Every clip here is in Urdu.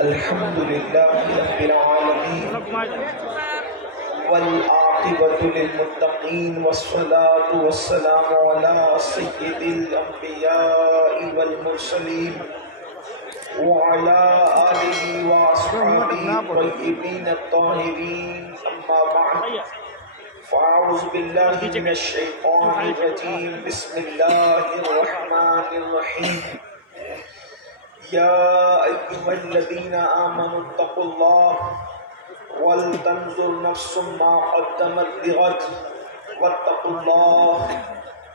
الحمد لله رب العالمين والعاقبة للمتقين والصلاة والسلام على سيد الأنبياء والمرسلين وعلى آله وأصحابه الطيبين الطاهرين أما بعد فأعوذ بالله من الشيطان الرجيم بسم الله الرحمن الرحيم يا أيها الذين آمنوا اتقوا الله ولتنظر نفس ما قدمت لغد واتقوا الله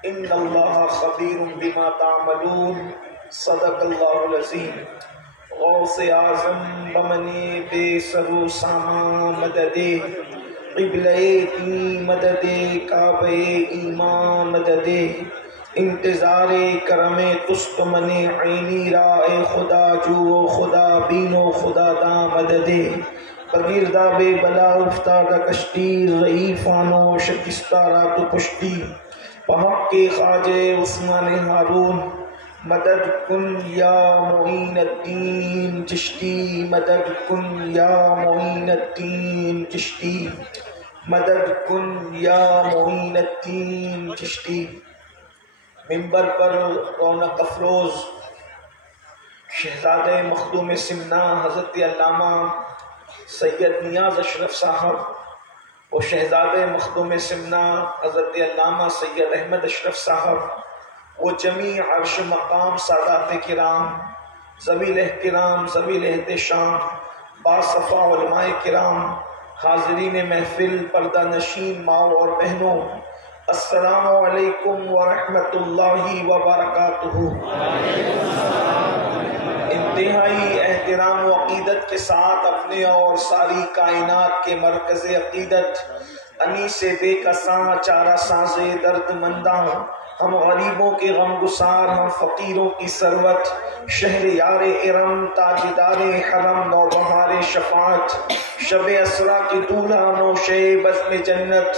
إن الله خبير بما تعملون صدق الله العظيم غوث اعظم بمنی بے سرو ساما مددے قبلے کی مددے کعبے ایمان مددے انتظار کرم تست من عینی رائے خدا جو خدا بینو خدا دا مددے بگیردہ بے بلا افتادہ کشتی ضعیفانو شکستہ رات پشتی پہک کے خواجہ عثمان ہارون مدد کن یا معین الدین چشتی مدد کن یا معین الدین چشتی مدد کن یا معین الدین چشتی منبر پر رونق افروز شہزادہ مخدوم سمنا حضرت علامہ سید نیاز اشرف صاحب و شہزادہ مخدوم سمنا حضرت علامہ سید احمد اشرف صاحب و جمیع عرش مقام سادات کرام ذوی الاحترام ذوی الاحتشام باصفا علماء کرام حاضرین محفل پردہ نشین ماؤں اور بہنوں السلام علیکم ورحمۃ اللہ وبرکاتہ۔ انتہائی احترام و عقیدت کے ساتھ اپنے اور ساری کائنات کے مرکز عقیدت انیس بے کساں چارہ ساز درد منداں ہم غریبوں کے غم گسار ہم فقیروں کی ثروت شہر یار ارم تاجدار حرم نوبہار شفاعت شب اسرا کی دولہا نوشے بزم جنت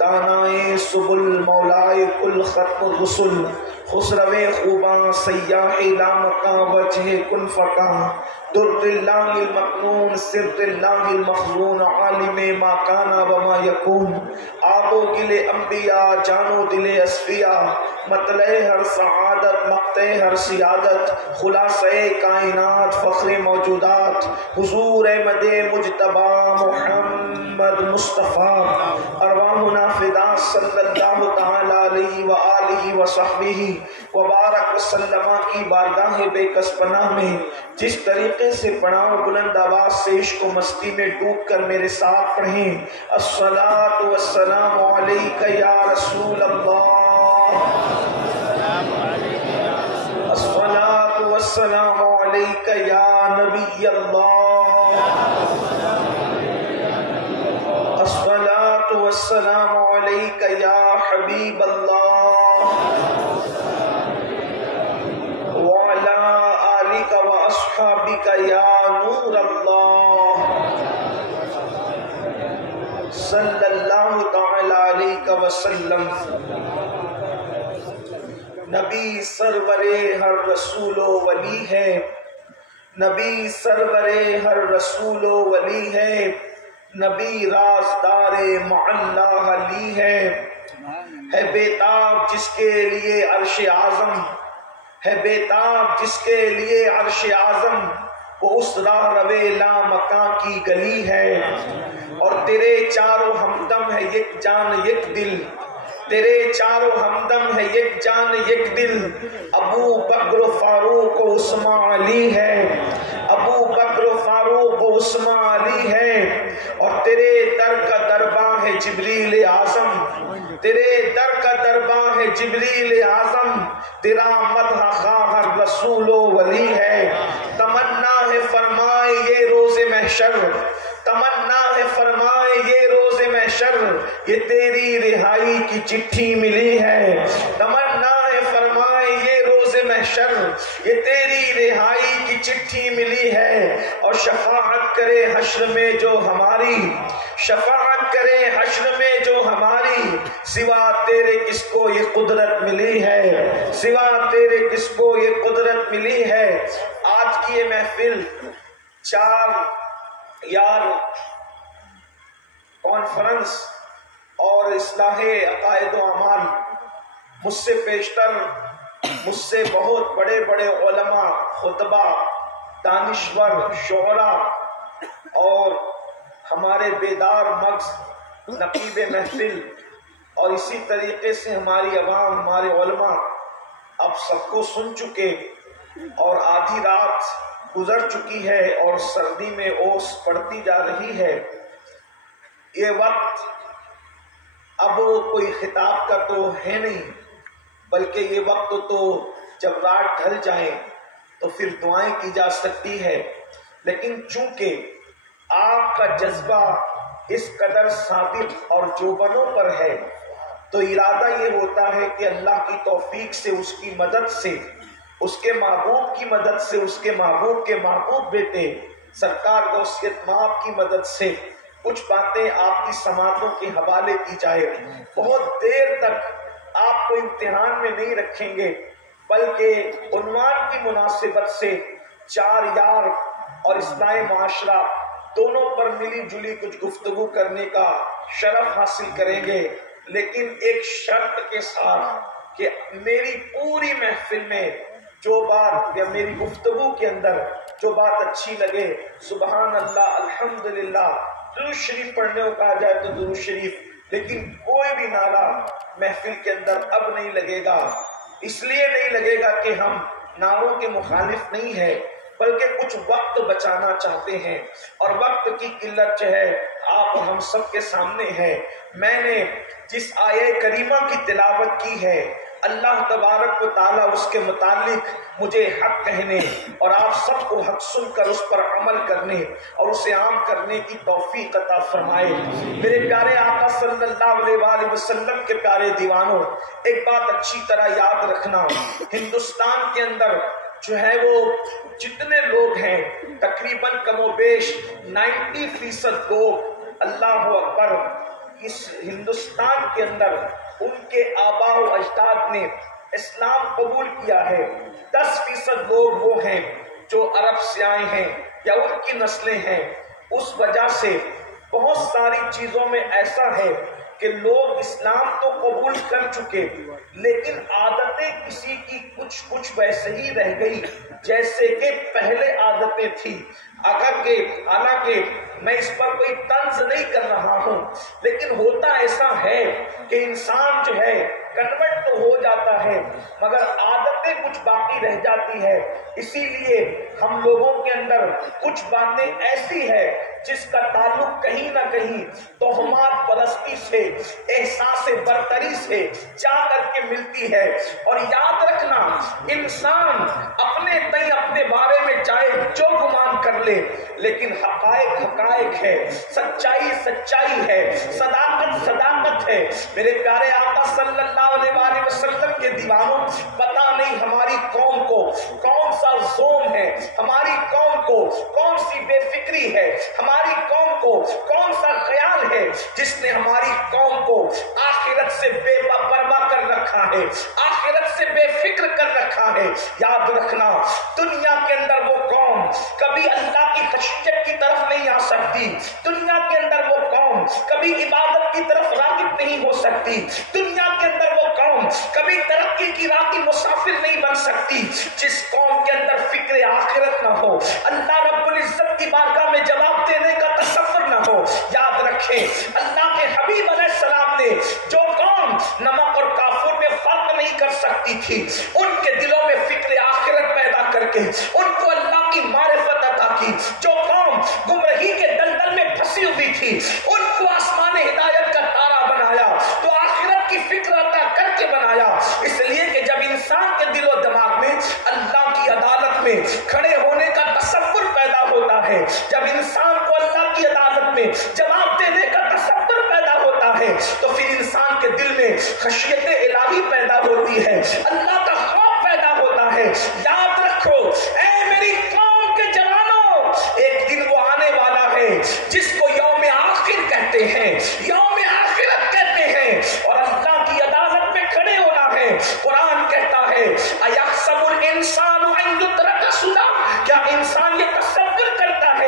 دانائے سبل مولائے کل ختم الرسل خسرو خوباں سیاح لامکاں وجہ کن فکاں در اللہ المکنون سر اللہ المخزون عالم ما کانا وما یکون آب و گل انبیاء جانو دل اصفیاء مطلع ہر سعادت مقطع ہر سیادت خلاصہ کائنات فخر موجودات حضور احمد مجتبی محمد مصطفیٰ ارواحنا فدا صلی اللہ تعالی علیہ وآلہ وصحبہ وبارک وسلم کی بارگاہ بے کس پناہ میں جس طریقے سے پڑھاؤ بلند آواز سے عشق و مستی میں ڈوب کر میرے ساتھ پڑھیں الصلاۃ والسلام علیک یا رسول اللہ، الصلاۃ والسلام علیک یا نبی اللہ، الصلاۃ والسلام علیک یا حبیب اللہ وعلی آلک و اصحابک یا نور اللہ صلی اللہ تعالی علیہ وسلم۔ نبی سرور ہر رسول و ولی ہے، نبی سرور ہر رسول و ولی ہے، نبی رازدار معلی علی ہے بیتاب جس کے لیے عرش اعظم، ہے بیتاب جس کے لیے عرش اعظم، وہ اس راہ روے لامکاں کی گلی ہے، اور تیرے چاروں ہمدم ہے یک جان یک دل، تیرے چاروں ہمدم ہے یک جان یک دل، ابو بکر و فاروق و عثمان علی ہے، ابو بکر و فاروق و عثمان علی ہے، اور تیرے در کا درباں ہے جبریل اعظم، تیرے در کا درباں ہے جبریل اعظم، تیرا مدح خواہ ہر رسول و ولی ہے، تمنا ہے فرمائے یہ روز محشر، تمنا ہے فرمائے یہ روز محشر، یہ تیری رہائی کی چٹھی ملی ہے، تمنا ہے فرمائے یہ روز محشر، یہ تیری رہائی کی چٹھی ملی ہے، اور شفاعت کرے حشر میں جو ہماری، شفاعت کرے حشر میں جو ہماری، سوا تیرے کس کو یہ قدرت ملی ہے، سوا تیرے کس کو یہ قدرت ملی ہے۔ آج کی یہ محفل 4 یار کانفرنس اور اصلاح عقائد و اعمال مجھ سے پیشتر، مجھ سے بہت بڑے بڑے علماء، خطبہ، دانشور، شعراء اور ہمارے بیدار مغز نقیب محفل اور اسی طریقے سے ہماری عوام، ہمارے علماء اب سب کو سن چکے، اور آدھی رات گزر چکی ہے اور سردی میں اوس پڑتی جا رہی ہے۔ یہ وقت اب کوئی خطاب کا تو ہے نہیں، بلکہ یہ وقت تو جب رات ڈھل جائیں تو پھر دعائیں کی جا سکتی ہے، لیکن چونکہ آپ کا جذبہ اس قدر ثابت اور جوبنوں پر ہے تو ارادہ یہ ہوتا ہے کہ اللہ کی توفیق سے، اس کی مدد سے، اس کے محبوب کی مدد سے، اس کے محبوب کے محبوب بیٹے سرکار غوثیت مآب کی مدد سے کچھ باتیں آپ کی سماعتوں کے حوالے کی جائے۔ بہت دیر تک آپ کو امتحان میں نہیں رکھیں گے، بلکہ عنوان کی مناسبت سے 4 یار اور اصلاح معاشرہ دونوں پر ملی جلی کچھ گفتگو کرنے کا شرف حاصل کریں گے، لیکن ایک شرط کے ساتھ کہ میری پوری محفل میں جو بات یا میری گفتگو کے اندر جو بات اچھی لگے، سبحان اللہ، الحمدللہ، درود شریف پڑھنے کو کہا جائے تو درود شریف، لیکن کوئی بھی نعرہ محفل کے اندر اب نہیں لگے گا۔ اس لیے نہیں لگے گا کہ ہم نعروں کے مخالف نہیں ہیں، بلکہ کچھ وقت بچانا چاہتے ہیں، اور وقت کی قلت جو ہے آپ ہم سب کے سامنے ہے۔ میں نے جس آیہ کریمہ کی تلاوت کی ہے، اللہ تبارک و تعالیٰ اس کے متعلق مجھے حق کہنے اور آپ سب کو حق سن کر اس پر عمل کرنے اور اسے عام کرنے کی توفیق عطا فرمائے۔ میرے پیارے آقا صلی اللہ علیہ وآلہ وسلم کے پیارے دیوانوں، ایک بات اچھی طرح یاد رکھنا، ہندوستان کے اندر جو ہے وہ جتنے لوگ ہیں تقریباً کم و بیش 90% لوگ، اللہ اکبر، اس ہندوستان کے اندر ان کے آباء و اجداد نے اسلام قبول کیا ہے۔ 10% لوگ وہ ہیں جو عرب سے آئے ہیں یا ان کی نسلیں ہیں۔ اس وجہ سے بہت ساری چیزوں میں ایسا ہے کہ لوگ اسلام تو قبول کر چکے، لیکن عادتیں کسی کی کچھ ویسے ہی رہ گئی جیسے کہ پہلے عادتیں تھی۔ اگر کہ حالانکہ میں اس پر کوئی طنز نہیں کر رہا ہوں، لیکن ہوتا ایسا ہے کہ انسان جو ہے کنورٹ تو ہو جاتا ہے مگر عادتیں کچھ باقی رہ جاتی ہے۔ اسی لیے ہم لوگوں کے اندر کچھ باتیں ایسی ہے جس کا تعلق کہیں نہ کہیں تہمات پرستی سے، احساس برتری سے جا کر کے ملتی ہے۔ اور یاد رکھنا، انسان اپنے تئیں اپنے بارے میں چاہے جو گمان کر لے، لیکن حقائق حقائق ہے، سچائی سچائی ہے، صداقت صداقت ہے۔ میرے پیارے آقا صلی اللہ علیہ وآلہ وسلم کے دیوانوں، پتہ نہیں ہماری قوم کو کون سا زوم ہے، ہماری قوم کو کون سی بے فکری ہے، ہماری قوم کو کون سا خیال ہے جس نے ہماری قوم کو آخرت سے بے پرواہ کر رکھا ہے، آخرت سے بے فکر کر رکھا ہے۔ یاد رکھنا، دنیا کے اندر وہ قوم کبھی اللہ کی خشیت کی طرف نہیں آ سکتی، دنیا کے اندر وہ قوم کبھی عبادت کی طرف راغب نہیں ہو سکتی، دنیا کے اندر وہ قوم کبھی ترقی کی راہ کی مسافر نہیں بن سکتی جس قوم کے اندر فکر آخرت نہ ہو، اللہ رب العزت کی بارگاہ میں جواب دینے کا تصور نہ ہو۔ یاد رکھیں، اللہ کے حبیب علیہ السلام نے جو قوم نمک اور کافور میں فرق نہیں کر سکتی تھی، ان کے دلوں میں فکر آخرت پیدا کر کے ان کو اللہ کی معرفت عطا کی۔ جو قوم گمراہی کے دلدل میں پھنسی ہوئی تھی، ان کو آسمان ہدایت کا تارا بنایا، تو آخرت کی فکر عطا کر کے بنایا۔ اس لیے کہ جب انسان کے دل و دماغ میں اللہ کی عدالت میں کھڑے ہونے کا تصور پیدا ہوتا ہے، جب انسان کو اللہ کی عدالت میں جواب دینے کا تصور پیدا ہوتا ہے، تو پھر انسان کے دل میں خشیت الہی پیدا ہوتی ہے، اللہ کا خوف پیدا ہوتا ہے۔ یاد رکھو اے میری قوم کے جوانوں، ایک دن وہ آنے والا ہے جس کو یوم آخر کہتے ہیں، یوم آخرت کہتے ہیں، اور اللہ کی عدالت میں کھڑے ہونا ہے۔ قرآن کہتا ہے اَيَحْسَبُ الْإِنسَانُ أَن يُتْرَكَ سُدًى، کیا انسان یہ تصور کرتا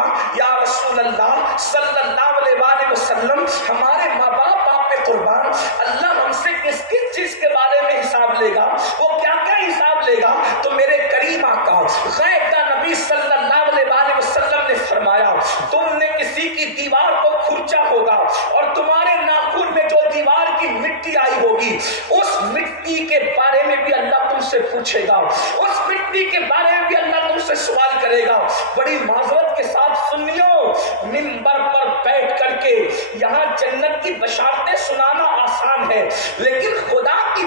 کہا یا رسول اللہ صلی اللہ علیہ وسلم ہمارے ماں باپ آپ پہ قربان، اللہ ہم سے کس کس چیز کے بارے میں حساب لے گا، وہ کیا کیا حساب لے گا؟ تو میرے کریم آقا غیب کا نبی صلی اللہ علیہ وسلم نے فرمایا تم نے کسی کی دیوار کو کھرچا ہوگا اور تمہارے ناخن میں جو دیوار کی مٹی آئی ہوگی اس مٹی کے بارے میں بھی اللہ تم سے پوچھے گا، اس مٹی کے بارے میں بھی اللہ تم سے سوال کرے گا۔ بڑی معذرت کے ساتھ سنیو، منبر پر بیٹھ کر کے یہاں جنت کی بشارتیں سنانا آسان ہے، لیکن خدا کی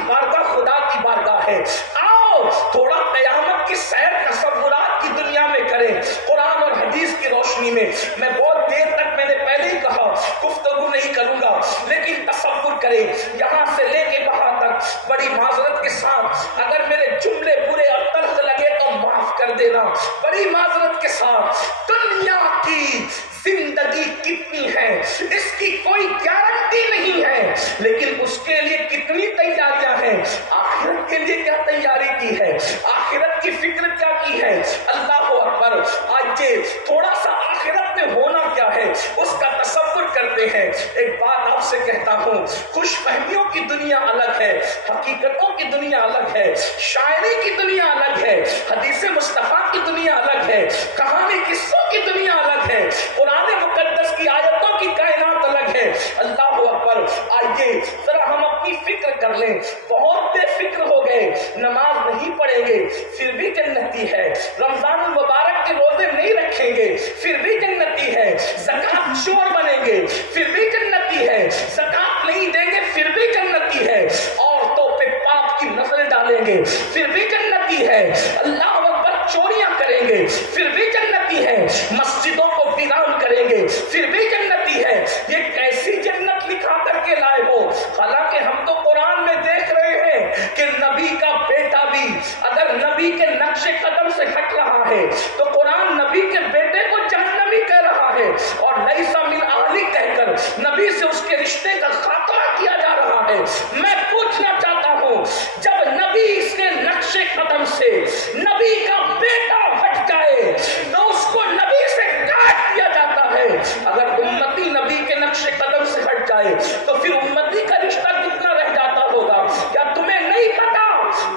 بارگاہ ہے۔ آؤ تھوڑا قیامت کی سیر تصورات کی دنیا میں کریں قرآن اور حدیث کی روشنی میں۔ میں بہت دیر تک میں نے پہلے ہی کہا گفتگو نہیں کروں گا، لیکن تصور کریں یہاں سے لے کے وہاں تک۔ بڑی معذرت کے ساتھ اگر میرے جملے برے اور تلخ لگے تو معاف کر دینا۔ بڑی معذرت کے ساتھ دنیا کی زندگی کتنی ہے اس کی کوئی گارنٹی نہیں ہے، لیکن اس کے لیے کتنی تیاریاں ہیں۔ آخرت کے لیے کیا تیاری کی ہے، آخرت کی فکر کیا کی ہے؟ اللہ اکبر۔ آئیے تھوڑا سا آخرت میں ہونا کیا ہے اس کا تصور کرتے ہیں۔ ایک بات آپ سے کہتا ہوں، خوش فہمیوں کی دنیا الگ ہے، حقیقتوں کی دنیا الگ ہے، شاعری کی دنیا الگ ہے، حدیث مصطفیٰ کی دنیا الگ ہے، کہانی قصوں کی دنیا الگ ہے، قرآن مقدس کی آیتوں کی کائنات الگ ہے۔ اللہ اکبر۔ آئیے ذرا ہم اپنی فکر کر لیں، بہت بے فکر ہو گئے، نماز نہیں پڑھیں گے پھر بھی جنتی ہے، رمضان المبارک کے روزے نہیں رکھیں گے پھر بھی جنتی ہے، زکات چور بنیں گے پھر بھی جنتی ہے، زکات نہیں دیں گے پھر بھی جنتی ہے، عورتوں پہ پاپ کی نظر ڈالیں گے پھر بھی جنتی ہے، اللہ اکبر، چوریاں کریں گے پھر بھی جنتی ہے، مسجدوں کو ویران کریں گے پھر بھی جنتی ہے۔ یہ کیسی جنت لکھا کر کے لائے ہو؟ حالانکہ ہم تو قرآن میں دیکھ رہے ہیں کہ نبی کا بیٹا بھی اگر نبی کے نقش قدم سے ہٹ رہا ہے تو قرآن نبی کے بیٹے کو جہنمی کہہ رہا ہے، اور لیس من اہلک کہہ کر نبی سے اس کے رشتے کا خاتمہ کیا جا رہا ہے۔ میں پوچھنا چاہتا ہوں، جب نبی اس کے نقش قدم سے نبی کا بیٹا ہٹ جائے تو اس کو نبی سے کاٹ دیا جاتا ہے، اگر امتی نبی کے نقش قدم سے ہٹ جائے تو پھر امتی کا رشتہ کتنا رہ جاتا ہوگا؟ کیا تمہیں نہیں پتا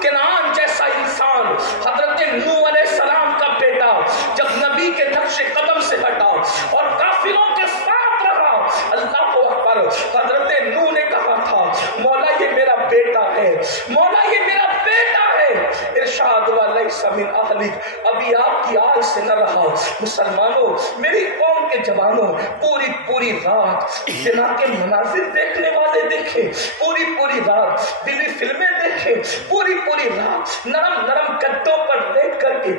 کنعان جیسا انسان حضرت نوح علیہ السلام کا بیٹا جب نبی کے نقش قدم سے ہٹا اور کافروں کے ساتھ رہا، اللہ اکبر، حضرت نوح نے کہا تھا مولا یہ میرا بیٹا ہے، مولا یہ میرا بیٹا ہے، ارشاد ہوا لیس من اہلک، ابھی آپ کی آج سے نہ رہا۔ مسلمانوں، میری قوم کے جوانوں، پوری رات زنا کے مناظر دیکھنے والے دیکھیں، پوری رات دلی فلمیں دیکھیں، پوری رات نرم گدوں پر لیٹ کر کے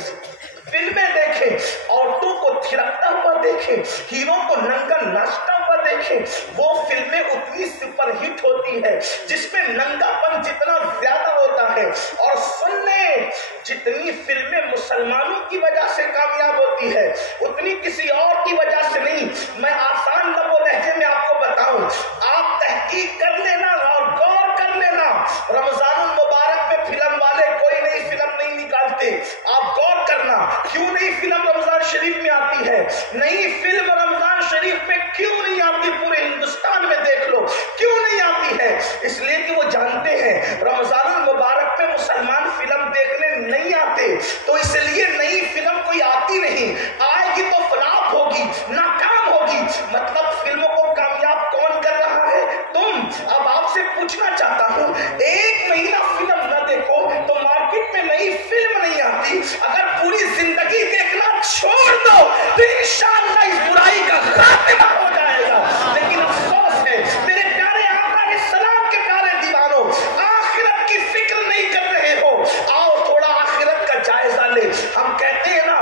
فلمیں دیکھیں، عورتوں کو تھرکتا ہوا دیکھیں، ہیروں کو ننگا ناچتا ہوا دیکھیں۔ وہ فلمیں اتنی سپر ہٹ ہوتی ہے جس میں ننگا پن جتنا زیادہ ہوتا ہے، اور سننے جتنی فلمیں مسلمانوں کی وجہ سے کامیاب ہوتی ہے اتنی کسی اور کی وجہ سے نہیں۔ میں آسان لب و لہجے میں آپ کو بتاؤں، آپ تحقیق کر لینا اور غور کر لینا، رمضان المبارک میں فلم والے کوئی نئی فلم نہیں نکالتے، آپ غور کرنا کیوں نئی فلم رمضان شریف میں آتی ہے، نئی فلم رمضان شریف میں کیوں نہیں آتی، پورے ہندوستان میں دیکھ لو کیوں نہیں آتی ہے، اس لیے کہ وہ جانتے ہیں رمضان المبارک میں مسلمان فلم دیکھنے نہیں آتے، تو اس لیے نئی فلم کوئی آتی نہیں، آئے گی تو فلاپ ہوگی، ناکام ہوگی۔ مطلب فلموں کو کامیاب کون کر رہا ہے؟ تم۔ اب آپ سے پوچھنا چاہتا ہوں، ایک مہینہ فلم نہ دیکھو تو مارکیٹ میں نئی فلم نہیں آتی، اگر پوری زندگی دیکھنا چھوڑ دو تو انشاءاللہ اس برائی کا خاتمہ ہو جائے گا۔ لیکن افسوس ہے میرے پیارے آقا علیہ السلام کے پیارے دیوانوں، آخرت کی فکر نہیں کر رہے ہو۔ آؤ تھوڑا آخرت کا جائزہ لے۔ ہم کہتے ہیں نا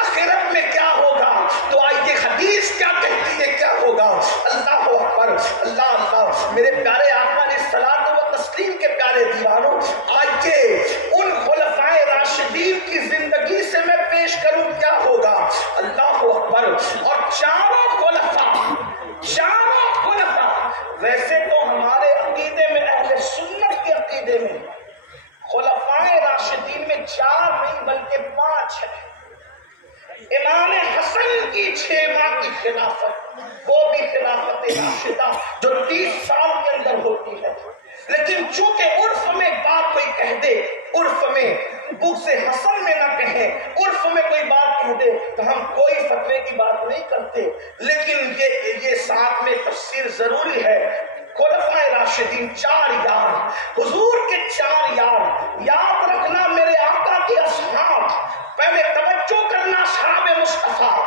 آخرت میں کیا ہوگا، تو آئیے حدیث کیا کہتی ہے کیا ہوگا۔ اللہ اکبر، اللہ، میرے پیارے آقا علیہ الصلوۃ والتسلیم کے پیارے دیوانوں، آئیے ان خلفائے راشدین کی زندگی سے میں پیش کروں کیا ہوگا۔ اللہ اکبر۔ اور چاروں خلفاء، ویسے تو ہمارے عقیدے میں، اہل سنت کے عقیدے میں، خلفائے راشدین میں 4 نہیں بلکہ 5 ہے۔ امام حسن کی 6 ماہ کی خلافت، وہ بھی خلافت راشدہ جو 30 سال کے اندر ہوتی ہے، لیکن چونکہ عرف میں بات کوئی کہہ دے، عرف میں بغض حسن میں نہ کہیں، عرف میں کوئی بات کہہ دے تو ہم کوئی فتوے کی بات نہیں کرتے، لیکن یہ ساتھ میں تفسیر ضروری ہے۔ خلفائے راشدین 4 یار، حضور کے 4 یار، یاد رکھنا میرے آقا کے اصحاب، پہلے توجہ کرنا اصحاب مصطفیٰ۔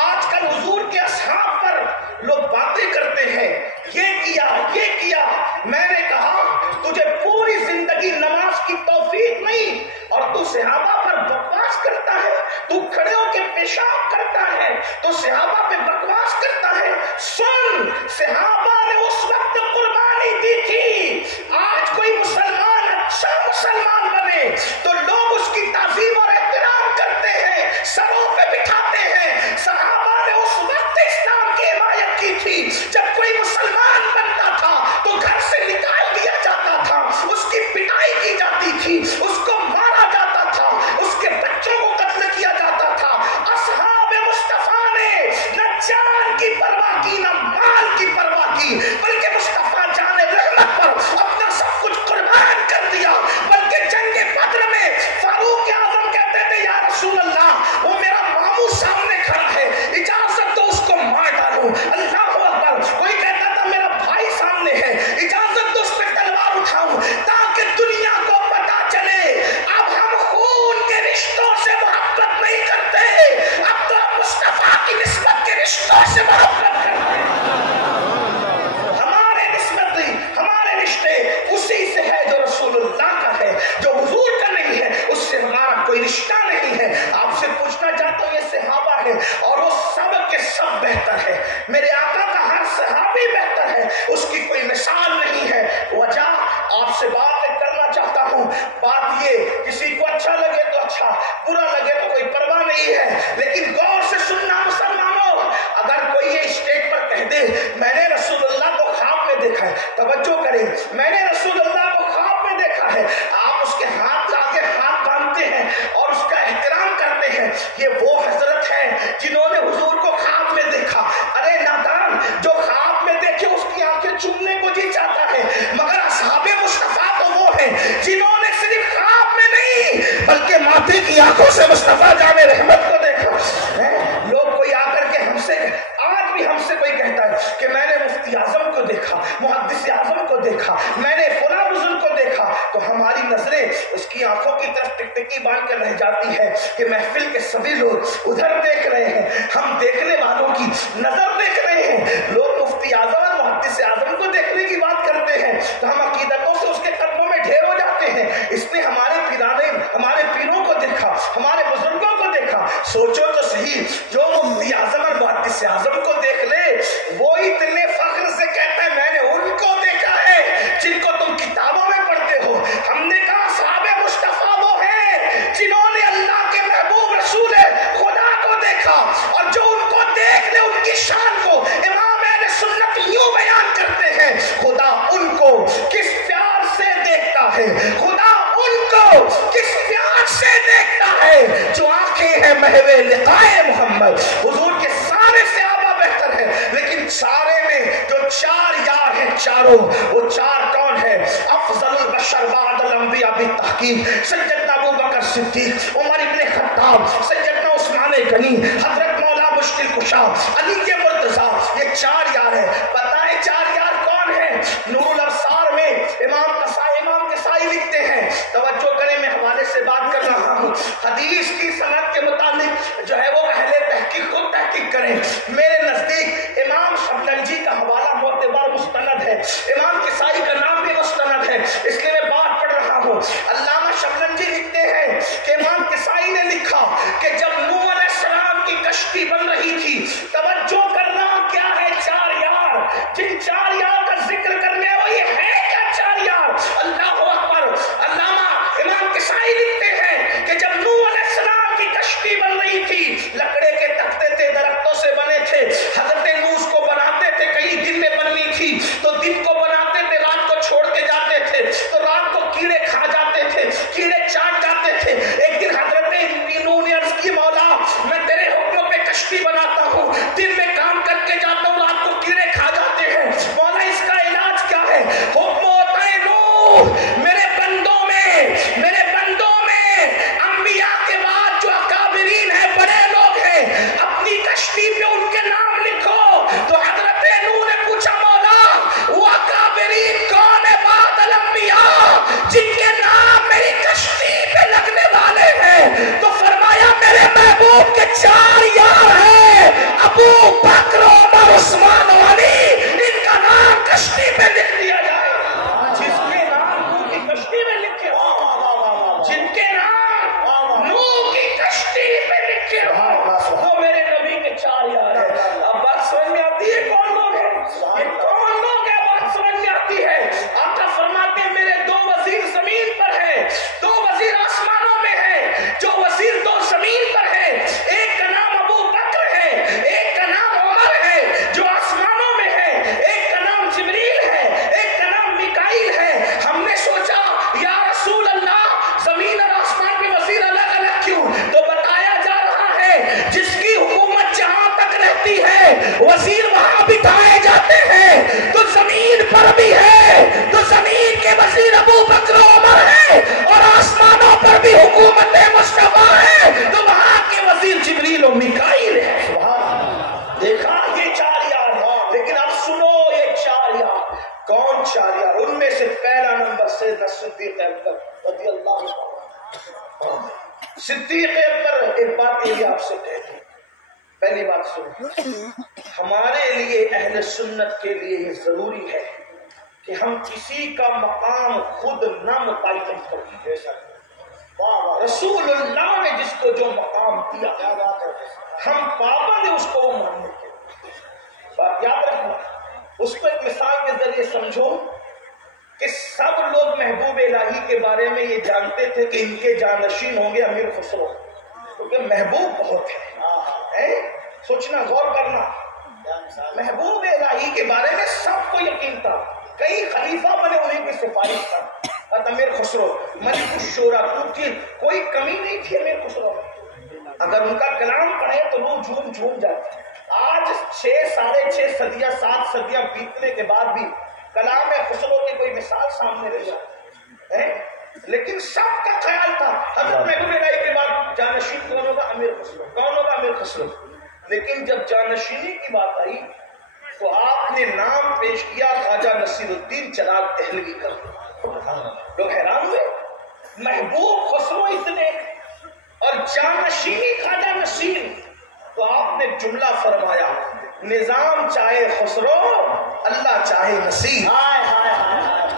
آج کل حضور کے اصحاب پر لوگ باتیں کرتے ہیں، یہ کیا، میں نے کہا تجھے پوری زندگی نماز کی توفیق نہیں اور تو صحابہ پر بکواس کرتا ہے، تو کھڑے ہو کے پیشاب کرتا ہے تو صحابہ پہ بکواس کرتا ہے۔ سن، صحابہ نے اس وقت قربانی دی تھی، آج کوئی مسلمان اچھا مسلمان بنے تو لوگ اس کی تعظیم اور احترام کرتے ہیں، سروں پہ بٹھاتے ہیں۔ صحابہ نے اس وقت اسلام کی حمایت کی تھی جب کوئی مسلمان بنتا تھا تو گھر سے نکال دیا جاتا تھا، اس کی پٹائی کی جاتی تھی، اس کو مارا جاتا تھا، اس کے بچوں کو قتل کیا جاتا تھا۔ اصحاب مصطفیٰ نے نہ جان کی پرواہ کی نہ مال کی پرواہ کی، بلکہ مصطفیٰ جان رحمت پر اپنا سب کچھ قربان کر دیا۔ بلکہ جنگ بدر میں فاروق اعظم کہتے تھے یا رسول اللہ، وہ میرا ماموں سامنے کھڑا ہے، اجازت تو اس کو مار ڈالوں۔ اللہ اکبر۔ کوئی کہتا تھا میرا بھائی سامنے ہے، اجازت تو اس پہ تلوار اٹھاؤں، تاکہ دنیا کو پتا چلے اب ہم خون کے رشتوں سے محبت نہیں کرتے، اب تو ہم مصطفیٰ کی نسبت کے رشتوں سے محبت کرتے ہیں۔ ہمارے رشتے اسی سے ہے جو رسول اللہ کا ہے، جو حضور کا نہیں ہے اس سے ہمارا کوئی رشتہ نہیں ہے۔ آپ سے پوچھنا چاہتا ہوں، یہ صحابہ ہے اور وہ سب کے سب بہتر ہے، میرے آقا کا ہر صحابی بہتر ہے، اس کی کوئی مثال نہیں ہے۔ وجہ آپ سے بات کرنا چاہتا ہوں، بات یہ کسی کو اچھا لگے تو اچھا، برا لگے تو کوئی پرواہ نہیں ہے، لیکن غور سے سننا مسلمانوں، اگر کوئی یہ اسٹیج پر کہہ دے میں نے رسول اللہ کو خواب میں دیکھا ہے، توجہ کریں، میں نے رسول اللہ کو خواب میں دیکھا ہے، آپ اس کے ہاتھ آگے ہاتھ باندھتے ہیں اور اس کا احترام کرتے ہیں، یہ وہ حضرت ہے جنہوں نے حضور کو خواب میں دیکھا۔ ارے نادان، جو خواب میں دیکھے اس کی آنکھیں چومنے کو جی چاہتا ہے، مگر اصحاب مصطفیٰ تو وہ ہیں جنہوں نے صرف خواب میں نہیں بلکہ ماتھے کی آنکھوں سے مصطفیٰ جان رحمت کو دیکھا۔ لوگ کوئی آ کر کے ہم سے، آج بھی ہم سے کوئی کہتا ہے کہ میں نے مفتی اعظم کو دیکھا، محدث اعظم کو دیکھا، میں نے فلاں بزرگ کو دیکھا، تو ہماری نظریں اس کی آنکھوں کی طرف ٹکٹکی باندھ کر رہ جاتی ہے کہ محفل کے سبھی لوگ ادھر دیکھ رہے ہیں، ہم دیکھنے والوں کی نظر دیکھ رہے ہیں۔ لوگ مفتی اعظم اور محدث اعظم کو دیکھنے کی بات کرتے ہیں تو ہم عقیدتوں سے اس کے قدموں میں ڈھیر ہو جاتے ہیں، اس نے ہمارے پیروں کو دیکھا، ہمارے بزرگوں کو دیکھا۔ سوچو تو صحیح، جو مفتی اعظم اور محدث اعظم کو دیکھ لے وہ اتنے فخر سے کہتا ہے میں نے ان کو دیکھا ہے جن کو تم کتابوں میں پڑھتے ہو۔ ہم نے کہا صحابہ مصطفیٰ وہ ہیں جنہوں نے اللہ کے محبوب رسول خدا کو دیکھا، اور جو ان کو دیکھ لے ان کی شان کو امام اہل سنت یوں بیان کرتے ہیں، خدا ان کو کس پیار سے دیکھتا ہے، خدا ان کو کس پیار سے دیکھتا ہے جو آنکھیں ہیں محو لقائے محمد۔ حضور کے سارے صحابہ بہتر ہیں، لیکن سارے میں جو 4 یار ہیں، چاروں وہ 4 کون ہیں؟ افضل البشر بعد الانبیاء بالتحقیق سیدنا ابو بکر صدیق، عمر ابن خطاب، سیدنا عثمان غنی، حضرت مولا مشکل کشا، علی کے مرتضیٰ، یہ 4 یار ہیں۔ پتہ ہے 4 یار کون ہیں؟ نور الابصار میں امام کسائی لکھتے ہیں، توجہ کریں میں حوالے سے بات کر رہا ہوں، حدیث کی سند کے متعلق جو ہے وہ اہل تحقیق خود تحقیق کریں۔ میرے نزدیک امام شبلنجی کا حوالہ معتبر مستند ہے، امام کسائی کا نام بھی مستند ہے، اس لیے میں بات پڑھ رہا ہوں۔ علامہ شبلنجی لکھتے ہیں کہ امام کسائی نے لکھا کہ جب نوح علیہ السلام کی کشتی بن رہی تھی، توجہ کرنا کیا ہے 4 یار، جن 4 یار کا ذکر کرنے وہ یہ ہے کیا 4 یار؟ اللہ اکبر۔ علامہ امام کسائی لکھتے ہیں کہ جب نوح علیہ السلام کی کشتی بن رہی تھی، لکڑے کے تختے تھے، درختوں سے بنے تھے، حضرت نوح اس کو بناتے تھے، کئی دن میں بننی تھی تو دن کو بناتے تھے، رات کو چھوڑ کے جاتے تھے تو رات کو کیڑے کھا جاتے تھے، کبھی حکومت مصطفیٰ ہے تو وہاں کے وزیر جبریل و میکائیل ہے. دیکھا یہ 4 یار ہے. لیکن اب سنو یہ 4 یار کون 4 یار؟ ان میں سے پہلا نمبر سیدنا صدیق اکبر رضی اللہ عنہ. صدیق اکبر ایک بات یہ آپ سے کہتے ہیں. پہلی بات سنو، ہمارے لیے اہل سنت کے لیے یہ ضروری ہے کہ ہم کسی کا مقام خود نہ متعین کریں. رسول اللہ نے جس کو جو مقام دیا ہم پابند ہیں اس کو وہ ماننے کے. بات یاد رکھنا. اس کو ایک مثال کے ذریعے سمجھو کہ سب لوگ محبوب الہی کے بارے میں یہ جانتے تھے کہ ان کے جانشین ہوں گے امیر خسرو، کیونکہ محبوب بہت ہے. سوچنا، غور کرنا. محبوب الہی کے بارے میں سب کو یقین تھا. کئی خلیفہ بنے انہیں کی سفارش کا. امیر خسرو ملک الشورا، کیونکہ کوئی کمی نہیں تھی امیر خسرو میں. اگر ان کا کلام پڑھے تو لوگ جھوم جھوم جاتے. آج 6 ساڑھے 6 صدیاں 7 صدیاں بیتنے کے بعد بھی کلام خسرو کی کوئی مثال سامنے نہیں آتی. لیکن سب کا خیال تھا حضرت محبوب الہی کے بعد جانشین کون ہوگا؟ امیر خسرو. کون ہوگا؟ امیر خسرو. لیکن جب جانشینی کی بات آئی تو آپ نے نام پیش کیا خواجہ نصیر الدین چراغ دہلوی کا. لوگ حیران ہوئے، محبوب خسرو اتنے اور جانشینی خواجہ نصیر. تو آپ نے جملہ فرمایا، نظام چاہے خسرو اللہ چاہے نصیر.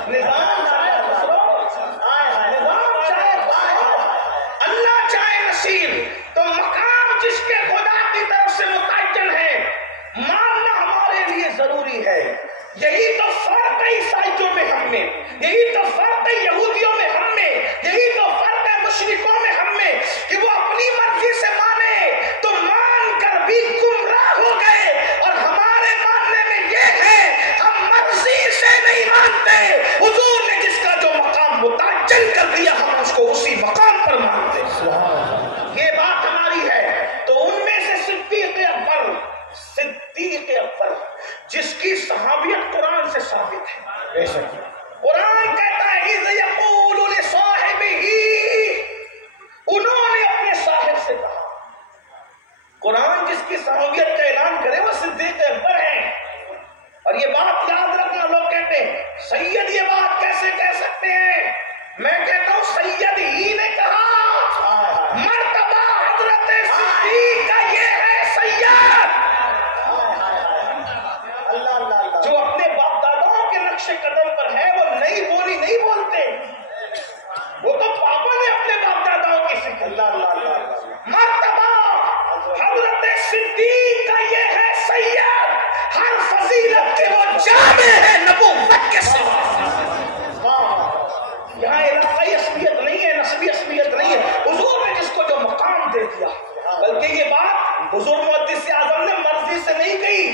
نظام چاہے خسرو، نظام چاہے اللہ چاہے نصیر. تو مقام جس کے خدا کی طرف سے متعین ہے ماننا ہمارے لیے ضروری ہے. یہی تو فرق ہے عیسائیوں میں ہم میں، یہی تو فرق ہے یہودیوں میں ہم میں، یہی تو فرق ہے مشرکوں میں ہم میں کہ وہ اپنی مرضی سے مانے تو مان کر بھی گمراہ ہو گئے، اور ہمارے ماننے میں یہ ہے ہم مرضی سے نہیں مانتے. حضور نے جس کا جو مقام متعین کر دیا ہم اس کو اسی مقام پر مانتے. یہ بات ہماری ہے. تو ان میں سے صدیق اکبر جس کی صحابیت قرآن سے ثابت ہے. قرآن کہتا ہے اذ یقول لصاحبہ، انہوں نے اپنے صاحب سے کہا. قرآن جس کی صحابیت کا اعلان کرے وہ صدیق اکبر ہیں. اور یہ بات یاد رکھنا، لوگ کہتے ہیں سید یہ بات کیسے کہہ سکتے ہیں؟ میں کہتا ہوں سید ہی نے کہا. مرتبہ حضرت صدیق کا یہ ہے سید، جو اپنے باپ داداؤں کے نقش قدم پر ہے. وہ نئی بولی نہیں بولتے، وہ تو پاپا نے اپنے باپ داداؤں کی سکھ. مرتبہ حضرت صدیق کا یہ ہے سید، ہر فضیلت کے وہ جامع ہے نبوت کے ساتھ. یہاں علاقائی اصلیت نہیں ہے، نسبی اصلیت نہیں ہے. حضور نے جس کو جو مقام دے دیا، بلکہ یہ بات حضور محدث اعظم نے مرضی سے نہیں کہی.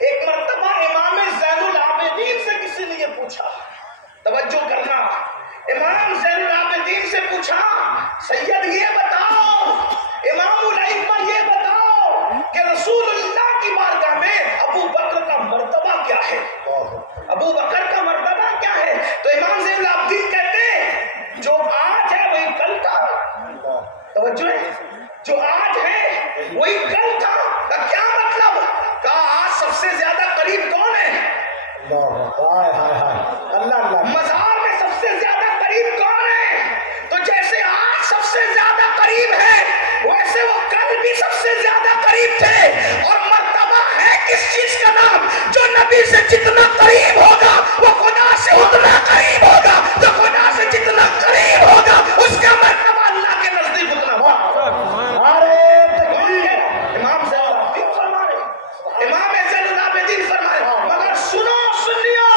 ایک مرتبہ امام زین العابدین سے کسی نے یہ پوچھا، توجہ کرنا، امام زین العابدین سے پوچھا سید یہ بتاؤ، امام الائمہ یہ بتاؤ کہ رسول اللہ کی بارگاہ میں ابو بکر کا مرتبہ کیا ہے؟ ابو بکر کا مرتبہ کیا ہے؟ تو امام زین العابدین کہتے ہیں جو آج ہے وہی کل تھا. توجہ ہے، جو آج ہے وہی کل تھا. کیا مطلب؟ کہا آج سب سے زیادہ قریب کون ہے؟ مزار میں سب سے زیادہ قریب کون ہے؟ تو جیسے آج سب سے زیادہ قریب ہے ویسے وہ کل بھی سب سے زیادہ قریب تھے. اور مرتبہ ہے کس چیز کا نام؟ جو نبی سے جتنا قریب ہوگا وہ خدا سے اتنا قریب ہوگا، جو خدا سے جتنا قریب ہوگا اس کا مرتبہ اللہ کے نزدیک اتنا ہوگا. امام زین العابدین فرما رہے، امام زین العابدین فرما رہے. مگر سنو سنیو،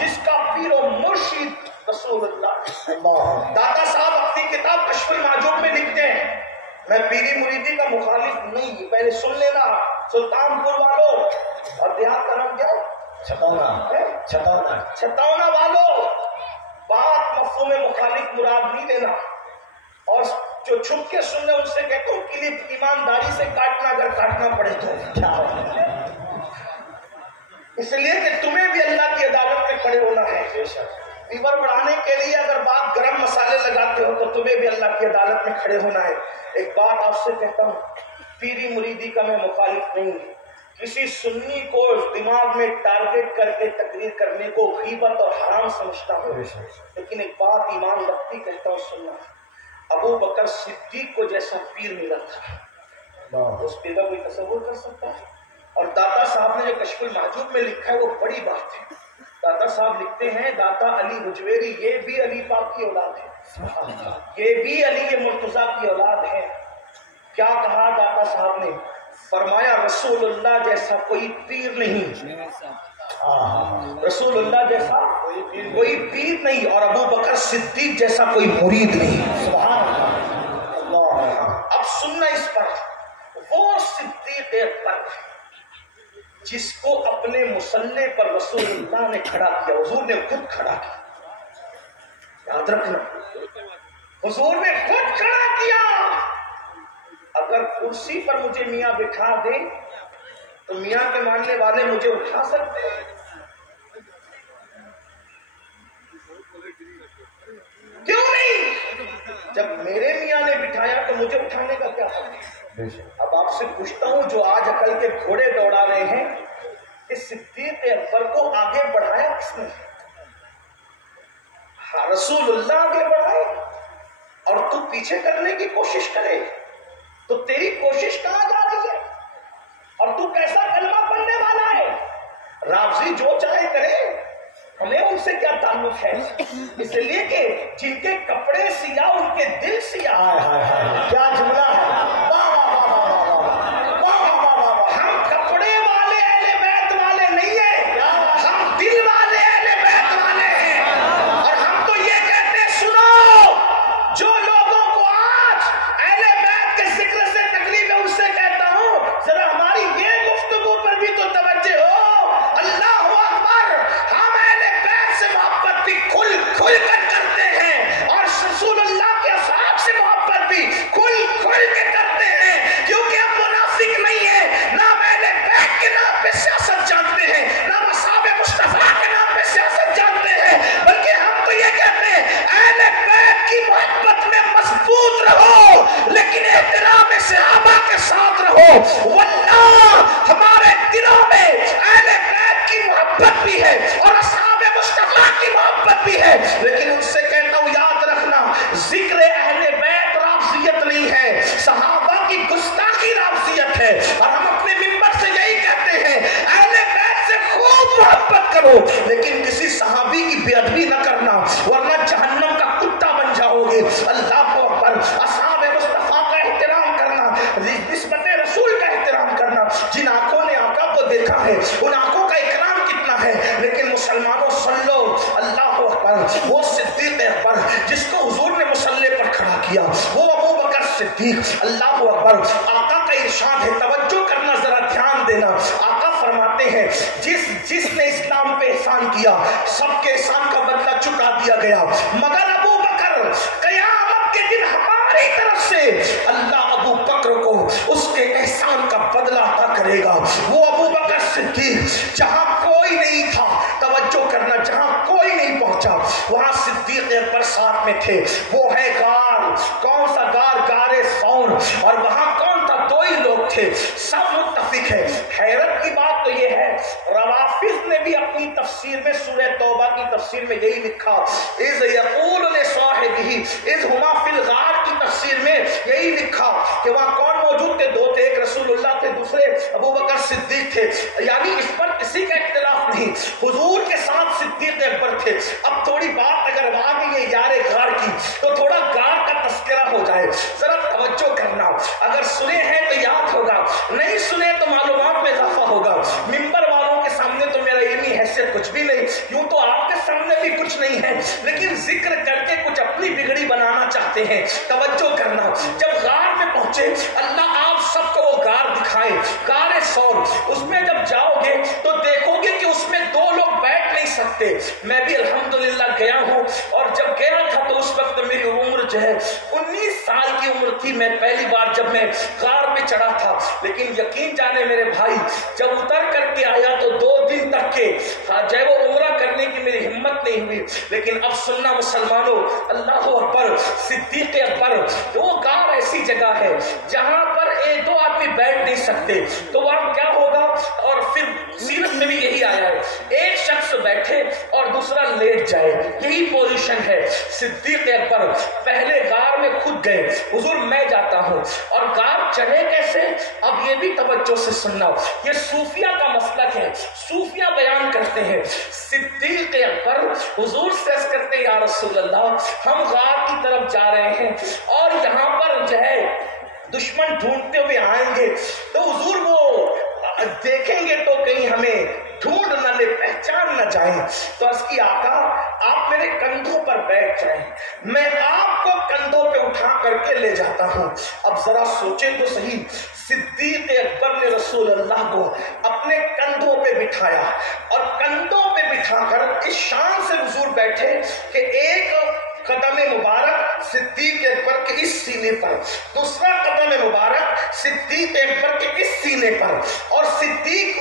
جس کا پیر و مرشد رسول اللہ. دادا صاحب اپنی کتاب کشف المعجوب میں لکھتے ہیں، میں پیری مریدی کا مخالف نہیں، پہلے سن لینا. سلطان پور والوں، اور دیہات کا نام کیا ہے؟ چھتونا والوں، بات مفہوم مخالف مراد نہیں لینا. اور جو چھپ کے سننے ان سے کہتا ہوں کلپ ایمانداری سے کاٹنا اگر کاٹنا پڑے تو. اس لیے کہ تمہیں بھی اللہ کی عدالت میں کھڑے ہونا ہے. فیور بڑھانے کے لیے اگر بات گرم مسالے لگاتے ہو تو تمہیں بھی اللہ کی عدالت میں کھڑے ہونا ہے. ایک بات آپ سے کہتا ہوں, پیری مریدی کا میں مخالف نہیں ہوں. کسی سنی کو دماغ میں ٹارگٹ کر کے تقریر کرنے کو غیبت اور حرام سمجھتا ہوں, لیکن ایک بات ایمان رکھتی کہتا ہوں سننا. ابو بکر صدیق کو جیسا پیر ملا تھا اس پیر کا کوئی تصور کر سکتا ہے؟ اور داتا صاحب نے جو کشف المحجوب میں لکھا ہے وہ بڑی بات ہے. داتا صاحب لکھتے ہیں داتا علی حجویری یہ بھی علی پاک کی اولاد ہے, یہ بھی علی مرتضیٰ کی اولاد ہے. کیا کہا داتا صاحب نے؟ فرمایا رسول اللہ جیسا کوئی پیر نہیں, رسول اللہ جیسا کوئی پیر نہیں, اور ابو بکر صدیق جیسا کوئی مرید نہیں. سبحان اللہ. اب سننا اس پر, وہ صدیق اکبر جس کو اپنے مصلی پر رسول اللہ نے کھڑا کیا, حضور نے خود کھڑا کیا, یاد رکھنا حضور نے خود کھڑا کیا. اگر کرسی پر مجھے میاں بٹھا دیں تو میاں کے ماننے والے مجھے اٹھا سکتے ہیں؟ کیوں نہیں؟ جب میرے میاں نے بٹھایا تو مجھے اٹھانے کا کیا حق ہے؟ اب آپ سے پوچھتا ہوں جو آج عقل کے گھوڑے دوڑا رہے ہیں, اس صدیق اکبر کو آگے بڑھایا کس نے؟ رسول اللہ آگے بڑھائے اور تو پیچھے کرنے کی کوشش کرے تو تیری کوشش کہاں جا رہی ہے؟ اور تو کیسا کلمہ پڑھنے والا ہے؟ رافضی جو چاہے کرے, ہمیں ان سے کیا تعلق ہے؟ اس لیے کہ جن کے کپڑے سیاہ ان کے دل سیاہ. کیا جملہ ہے! ہم کپڑے والے اہل بیت والے نہیں ہیں, ہم دل والے اہل بیت والے ہیں. اور ہم تو یہ کہتے ہیں سنو, جو لوگوں کو آج اہل بیت کے ذکر سے تکلیف ہے ان سے کہتا ہوں ذرا ہماری یہ گفتگو پر بھی تو توجہ ہو. اللہ اکبر. ہم اہل بیت سے محبت بھی کھل کھل کر کرتے ہیں اور رسول اللہ کے اصحاب سے محبت بھی کھل کھل کے کرتے ہیں, کیونکہ ہم منافق نہیں ہیں. نہ اہل بیت کے نام پہ سیاست جانتے ہیں, نہ اصحاب مصطفیٰ کے نام پہ سیاست جانتے ہیں, بلکہ ہم تو یہ کہتے ہیں اہل بیت کی محبت میں مضبوط رہو لیکن احترام صحابہ کے ساتھ رہو. واللہ ہمارے دلوں میں اہل بیت کی محبت بھی ہے اور اصحاب مصطفیٰ کی محبت بھی ہے, لیکن ان سے کہتا ہوں یاد رکھنا ذکر اہل بیت رافضیت نہیں ہے, صحابہ کی گستاخی رافضیت ہے. اور ہم اپنے منبر سے یہی کہتے ہیں اہل بیت سے خوب محبت کرو لیکن کسی صحابی کی بے ادبی نہ کرنا ورنہ جہنم کا کتا بن جاؤ گے. اللہ کو اکبر. اصحاب مصطفیٰ کا احترام کرنا, نسبت رسول کا احترام کرنا. جن آنکھوں نے آقا کو دیکھا ہے ان آنکھوں کا اکرام کتنا ہے, لیکن مسلمانوں سن لو اللہ اکبر, وہ صدیق اکبر جس کو حضور نے مصلی پر کھڑا کیا وہ ابو بکر صدیق. اللہ اکبر. آقا کا ارشاد ہے, توجہ کرنا ذرا دھیان دینا. آقا فرماتے ہیں جس نے اسلام پہ احسان کیا سب کے احسان کا بدلہ چکا دیا گیا, مگر ابو بکر قیامت کے دن ہماری طرف سے اللہ ابو بکر کو اس کے احسان کا بدلہ عطا کرے گا. وہ ابو بکر صدیق جہاں کوئی نہیں تھا, توجہ کرنا, جہاں کوئی نہیں پہنچا وہاں صدیق اکبر ساتھ میں تھے. وہ ہے غار, کون سا غار؟ غار ثور. اور وہاں کون تھا؟ دو ہی لوگ تھے, سب متفق ہے. حیرت کی بات تو یہ ہے روافض نے بھی اپنی تفسیر میں سورہ توبہ کی تفسیر میں یہی لکھا, اذ یقول لصاحبہ اذ ہما فی الغار کی تفسیر میں یہی لکھا کہ وہاں کون موجود تھے؟ دو تھے, ایک رسول اللہ تھے, دوسرے ابو بکر صدیق تھے. یعنی اس پر کسی کا اختلاف نہیں, حضور کے ساتھ صدیق اکبر تھے. اب تھوڑی بات اگر آ گئی ہے یار غار کی تو تھوڑا غار کا تذکرہ ہو جائے, ذرا توجہ کرنا. اگر سنے ہیں تو یاد ہوگا, نہیں سنے تو معلومات میں اضافہ ہوگا. منبر والوں کے سامنے تو میرا علمی حیثیت کچھ بھی نہیں, یوں تو آپ کے سامنے بھی کچھ نہیں ہے, لیکن ذکر کر کے کچھ اپنی بگڑی بنانا چاہتے ہیں. توجہ کرنا. جب غار میں پہنچے اللہ آپ سب کو وہ غار دکھائے, غار ثور. اس میں جب جاؤ گے تو دیکھو گے کہ اس میں دو لوگ بیٹھ نہیں سکتے. میں بھی الحمدللہ گیا ہوں اور جب گیا تھا تو اس وقت میری عمر جو ہے 19 سال کی عمر تھی میں پہلی بار جب میں غار پہ چڑھا تھا، لیکن یقین جانے میرے بھائی جب اتر کر کے آیا تو 2 دن تک کے جو ہے وہ عمرہ کرنے کی میری ہمت نہیں ہوئی۔ لیکن اب سننا مسلمانوں، اللہ اکبر، صدیق اکبر، وہ غار ایسی جگہ ہے جہاں پر 1-2 آدمی بیٹھ نہیں سکتے، تو وہاں کیا ہوگا؟ اور پھر سیرت میں بھی یہی آیا ہے، ایک شخص بیٹھے اور دوسرا لیٹ جائے، یہی پوزیشن ہے۔ صدیق اکبر پہلے غار میں خود گئے، حضور میں جاتا ہوں، اور غار چڑھے کیسے؟ اب یہ بھی توجہ سے سننا، یہ صوفیہ کا مسلک ہے، صوفیہ بیان کرتے ہیں۔ صدیق اکبر حضور سے عرض کرتے ہیں یا رسول اللہ ہم غار کی طرف جا رہے ہیں اور یہاں پر جو ہے دشمن ڈھونڈتے ہوئے آئیں گے، تو حضور وہ دیکھیں گے تو کہیں ہمیں ڈھونڈ نہ لے، پہچان نہ جائیں، تو اس کی آقا آپ میرے کندھوں پر بیٹھ جائیں، میں آپ کو کندھوں پہ اٹھا کر کے لے جاتا ہوں۔ اب ذرا سوچیں تو صحیح، صدیق اکبر نے رسول اللہ کو اپنے کندھوں پہ بٹھایا اور کندھوں پہ بٹھا کر اس شان سے حضور بیٹھے کہ ایک قدم مبارک صدیق اکبر کے اس سینے پر، دوسرا قدم مبارک صدیق اکبر کے اس سینے پر، اور صدیق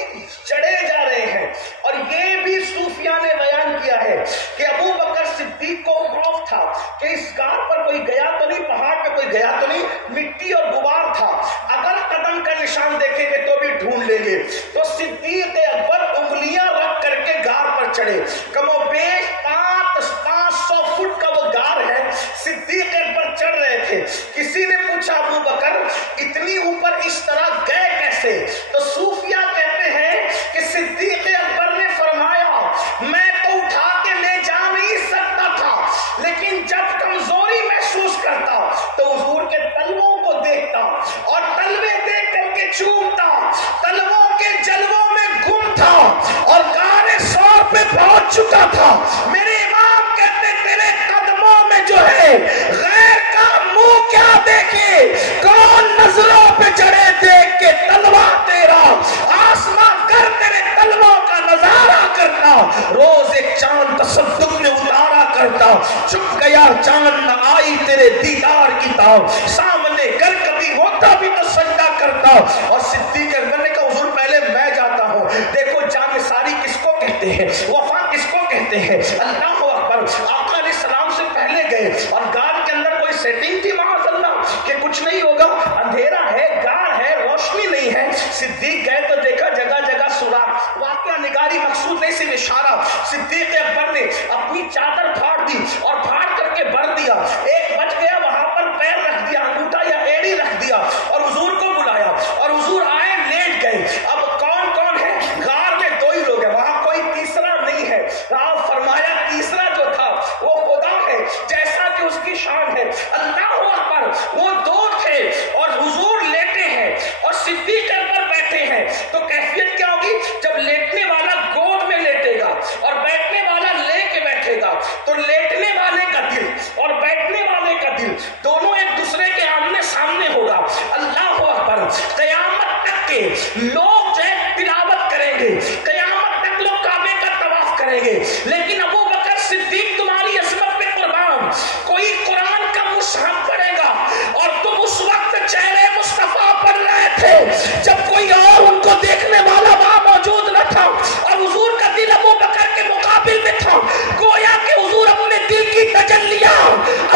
چڑھے جا رہے ہیں۔ اور یہ بھی صوفیہ نے بیان کیا ہے کہ ابو بکر صدیق کو خوف تھا کہ اس غار پر کوئی گیا تو نہیں، پہاڑ پہ کوئی گیا تو نہیں، مٹی اور غبار تھا، اگر قدم کا نشان دیکھیں گے تو بھی ڈھونڈ لیں گے۔ تو صدیق اکبر انگلیاں رکھ کر کے غار پر چڑھے، کم و بیش 500 فٹ کا وہ غار ہے، صدیق اکبر چڑھ رہے تھے۔ کسی نے پوچھا ابو بکر اتنی اوپر اس طرح گئے کیسے؟ تو صوفیہ کہتے ہیں کہ صدیق اکبر نے فرمایا میں تو اٹھا کے لے جا نہیں سکتا تھا، لیکن جب کمزوری محسوس کرتا تو حضور کے تلووں کو دیکھتا اور تلوے دیکھ کر کے چومتا، تلووں کے جلووں میں گم تھا اور غار ثور پہ پہنچ چکا تھا۔ میرے امام کہتے تیرے قدموں میں جو ہے غیر کا منہ کیا دیکھے، کون نظروں پہ چڑھے دیکھ کے تلوا تیرا آسمان کر تیرے تلووں کا نظارہ کرتا، روز ایک چاند تصدق میں اتارا کرتا، چھپ گیا چاند نہ آئی تیرے دیدار کی تاب، سامنے گر کبھی ہوتا بھی تو سجدہ کرتا۔ اور صدیق اکبر نے کہا حضور پہلے میں جاتا ہوں، دیکھو جان ساری کس کو کہتے ہیں، وفا کس کو کہتے ہیں، اللہ اکبر۔ آقا علیہ السلام سے پہلے گئے اور غار کے اندر کوئی سیٹنگ تھی معاذ اللہ کہ کچھ نہیں ہوگا، اندھیرا ہے، غار ہے، روشنی نہیں ہے۔ صدیق گئے تو دیکھا جگہ جگہ سوراخ، واقعہ نگاری مقصود نہیں، صرف اشارہ۔ صدیق اکبر نے اپنی چادر پھاڑ دی اور پھاڑ کر کے بھر دیا، ایک بچ گیا وہاں پر پیر رکھ دیا، انگوٹھا یا ایڑی رکھ دیا اور حضور کو بلایا اور حضور آئے، لیٹ گئے۔ اب کون کون ہے غار میں؟ 2 ہی لوگ ہیں، وہاں کوئی تیسرا نہیں ہے۔ آپ فرمایا تیسرا جو تھا وہ خدا ہے، جیسا کہ اس کی شان ہے، اللہ اکبر۔ وہ 2 تھے اور حضور لیٹے ہیں اور صدیق اکبر بیٹھے ہیں، تو کیفیت کیا ہوگی؟ جب لیٹنے والا گود میں لیٹے گا اور بیٹھنے والا لے کے بیٹھے گا تو لیٹنے والے کا دل اور بیٹھنے والے کا دل دونوں ایک دوسرے کے آمنے سامنے ہوگا۔ اللہ اکبر۔ قیامت تک کے لوگ جو ہے تلاوت کریں گے، قیامت تک لوگ کعبے کا طواف کریں گے، لیکن ابو بکر صدیق تمہاری عظمت پہ قربان، کوئی قرآن کا مصحف پڑھے گا اور تم اس وقت چہرے مصطفیٰ پڑھ رہے تھے جب کوئی اور ان کو دیکھنے والا وہاں موجود نہ تھا، اور حضور کا دل ابو بکر کے مقابل میں تھا، گویا کہ حضور اپنے دل کی تجلیاں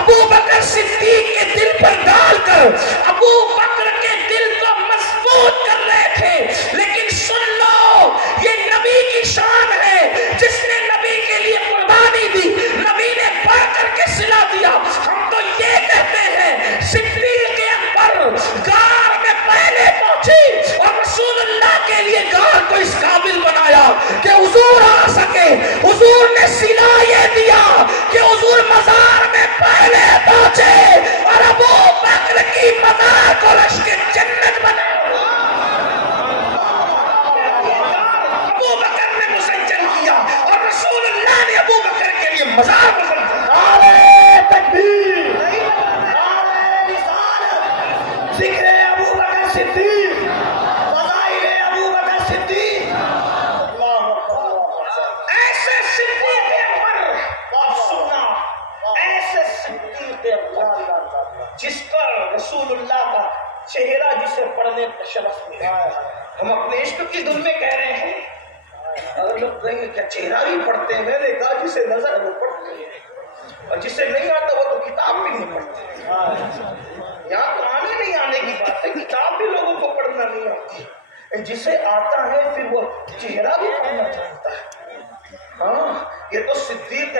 ابو بکر صدیق کے دل پر ڈال کر ابو بکر کے دل کو مضبوط کر رہے تھے۔ لیکن سن لو، یہ نبی کی شان ہے، جس نے نبی کے لیے قربانی دی، نبی نے بڑھ کر کے صلہ دیا۔ ہم تو یہ کہتے ہیں صدیق اکبر غار میں پہلے پہنچی اور رسول اللہ کے لیے غار کو اس قابل بنایا کہ حضور آ سکے۔ حضور نے صلہ یہ دیا کہ حضور مزار میں پہلے پہنچے اور ابو بکر کی مزار کو لشکر جنت بنا۔ ابو بکر نے مسجل کیا اور رسول اللہ نے ابو بکر کے لیے مزار مسجل کیا۔ نعرہ تکبیر، نعرہ رسالت، ذکر ابو بکر صدیق، فضائل ابو بکر صدیق۔ ایسے صدیق اکبر، اب سننا، ایسے صدیق اکبر چہرہ جسے پڑھنے کا شرف ملا. ہم اپنے عشق کی دھن میں کہہ رہے ہیں. اگر لوگ کہیں گے کیا چہرہ بھی پڑھتے ہیں؟ میں نے کہا جسے نظر ہے وہ پڑھتے ہیں، اور جسے نہیں آتا وہ تو کتاب بھی نہیں پڑھتے. یہاں تو آنے نہیں آنے کی بات ہے، کتاب بھی لوگوں کو پڑھنا نہیں آتی. جسے آتا ہے پھر وہ چہرہ بھی پڑھنا چاہتا ہے. ہاں یہ تو صدیق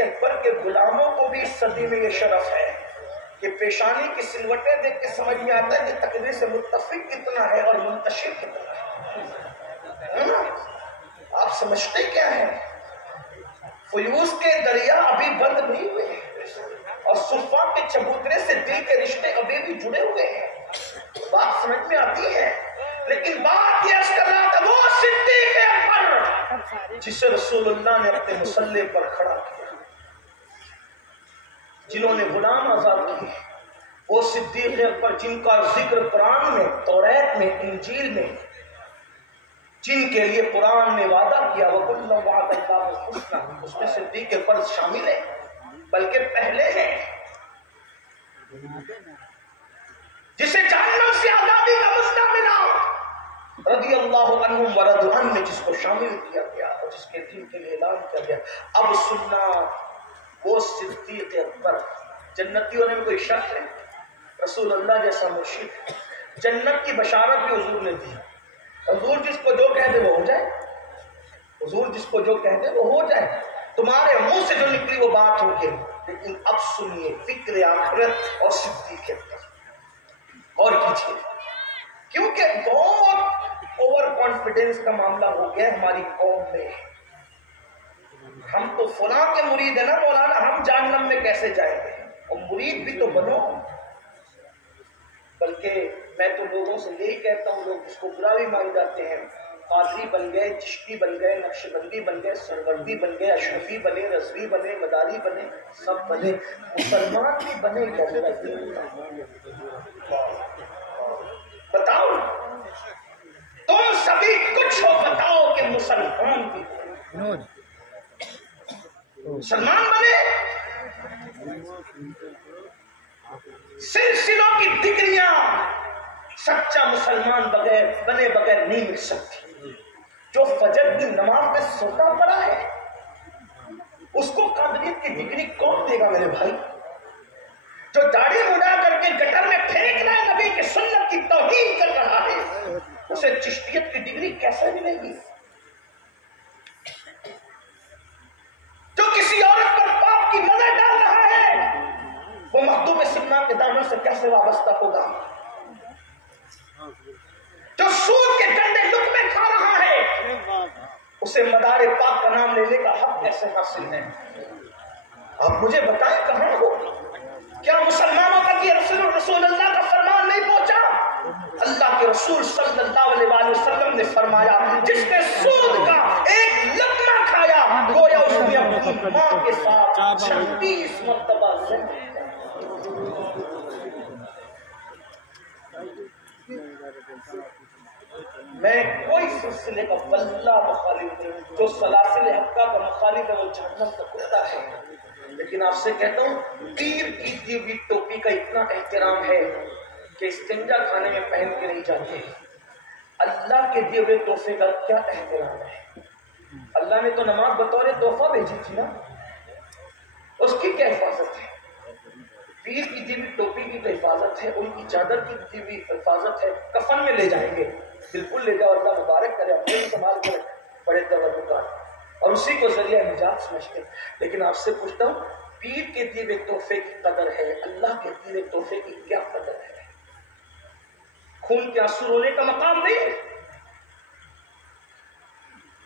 اکبر کے غلاموں کو بھی اس صدی میں یہ شرف ہے کہ پیشانی کی سلوٹیں دیکھ کے سمجھ میں آتا ہے کہ تقدیر سے متفق کتنا ہے اور منتشر کتنا ہے. آپ سمجھتے کیا ہے؟ فیوز کے دریا ابھی بند نہیں ہوئے اور صفا کے چبوترے سے دل کے رشتے ابھی بھی جڑے ہوئے ہیں. بات سمجھ میں آتی ہے. لیکن بات یہ کر رہا تھا وہ صدیق اکبر جسے رسول اللہ نے اپنے مصلی پر کھڑا کیا، جنہوں نے غلام آزاد کیے. وہ صدیق اکبر جن کا ذکر قرآن میں، توریت میں، انجیل میں، جن کے لیے قرآن نے وعدہ کیا وَكُلًّا وَعَدَ اللَّهُ الْحُسْنَى، اس میں صدیق اکبر شامل ہے، بلکہ پہلے ہیں. جسے جہنم سے آزادی کا مژدہ ملا، رضی اللہ عنہم ورضوا عنہ میں جس کو شامل کیا گیا اور جس کے دین کے لیے اعلان کیا گیا. اب سننا وہ صدیق اکبر. جنتی ہونے میں کوئی شک ہے؟ رسول اللہ جیسا مرشد. جنت کی بشارت بھی حضور نے دی. حضور جس کو جو کہہ دے وہ ہو جائے، حضور جس کو جو کہہ دے وہ ہو جائے. تمہارے منہ سے جو نکلی وہ بات ہوگی. لیکن اب سنیے فکر آخرت اور صدیق اکبر اور کیجیے، کیونکہ بہت اوور کانفیڈنس کا معاملہ ہو گیا ہماری قوم میں. ہم تو فلاں کے مرید ہیں نا مولانا، ہم جہنم میں کیسے جائیں گے؟ اور مرید بھی تو بنو. بلکہ میں تو لوگوں سے یہی کہتا ہوں، لوگ جس کو برا بھی مان جاتے ہیں، قادری بن گئے، چشتی بن گئے، نقشبندی بن گئے، سروردی بن گئے، اشرفی بنے، رضوی بنے، مداری بنے، سب بنے، مسلمان بھی بنے کیا میرا دین؟ بتاؤ تم سبھی کچھ ہو، بتاؤ کہ مسلمان بھی مسلمان بنے. سلسلوں کی ڈگریاں سچا مسلمان بنے بغیر نہیں مل سکتی. جو فجر کی نماز میں سوتا پڑا ہے اس کو قادریت کی ڈگری کون دے گا میرے بھائی؟ جو داڑھی مڈا کر کے گٹر میں پھینک رہا ہے، نبی کی سنت کی توہین کر رہا ہے، اسے چشتیت کی ڈگری کیسے ملے گی؟ جو کسی عورت پر پاپ کی نظر ڈال رہا ہے وہ مخدوم سنہ کے دامن سے کیسے وابستہ ہوگا؟ جو سود کے گندے لقمے کھا رہا ہے اسے مدار پاک کا نام لینے کا حق کیسے حاصل ہے؟ آپ مجھے بتائیں کہاں ہو؟ کیا مسلمانوں تک یہ رسول اللہ کا فرمان نہیں پہنچا؟ اللہ کے رسول صلی اللہ علیہ وسلم نے فرمایا جس نے سود کا ایک لقمہ کھایا گویا اس نے اپنی ماں کے ساتھ 36 مرتبہ زنا. میں کوئی سلسلے کا بلہ مخالف نہیں، جو سلاسل حقہ کا مخالف ہے وہ جہنم کا کتا ہے. لیکن آپ سے کہتا ہوں پیر کی دی ہوئی ٹوپی کا اتنا احترام ہے کہ استنجا کھانے میں پہن کے نہیں جاتے. اللہ کے دیے ہوئے تحفے کا کیا احترام ہے؟ اللہ نے تو نماز بطور تحفہ بھیجی تھی نا، اس کی کیا حفاظت ہے؟ پیر کی دی ہوئی ٹوپی کی تو حفاظت ہے، ان کی چادر کی دی ہوئی حفاظت ہے. کفن میں لے جائیں گے، بالکل لے جاؤ، اللہ مبارک کرے، اپنے بھی سنبھال کر بڑے تبرکات اور اسی کو ذریعہ نجات سمجھتے ہیں. لیکن آپ سے پوچھتا ہوں پیر کے دیے ہوئے تحفے کی قدر ہے، اللہ کے دیے ہوئے تحفے کی کیا قدر ہے؟ خون کے آنسو رونے کا مقام نہیں.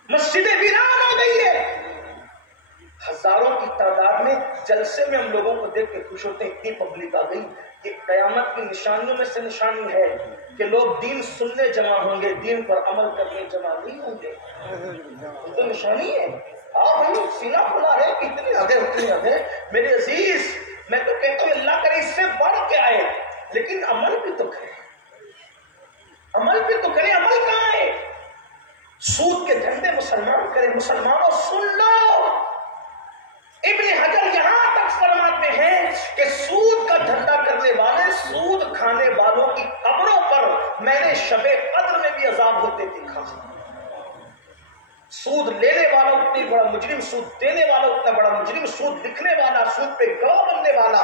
مسجدیں ویران ہو گئی ہے، ہزاروں کی تعداد میں جلسے میں ہم لوگوں کو دیکھ کے خوش ہوتے ہیں، اتنی پبلک آ گئی. یہ قیامت کی نشانیوں میں سے نشانی ہے کہ لوگ دین سننے جمع ہوں گے، دین پر عمل کرنے جمع نہیں ہوں گے. یہ تو نشانی ہے. آپ بھائی سینہ کھلا ہے، کتنے آگے اتنے آگے. میرے عزیز میں تو کہتا ہوں اللہ کرے اس سے بڑھ کے آئے، لیکن عمل بھی تو کرے، عمل بھی تو کرے. عمل کہاں ہے؟ سود کے دھندے مسلمان کرے. مسلمانوں سن لو، ابن حجر یہاں تک فرماتے ہیں کہ سود کا دھندا کرنے والے، سود کھانے والوں کی قبروں پر میں نے شب قدر میں بھی عذاب ہوتے دیکھا۔ سود لینے والا اتنی بڑا مجرم، سود دینے والا اتنا بڑا مجرم، سود لکھنے والا، سود پہ گواہ بننے والا،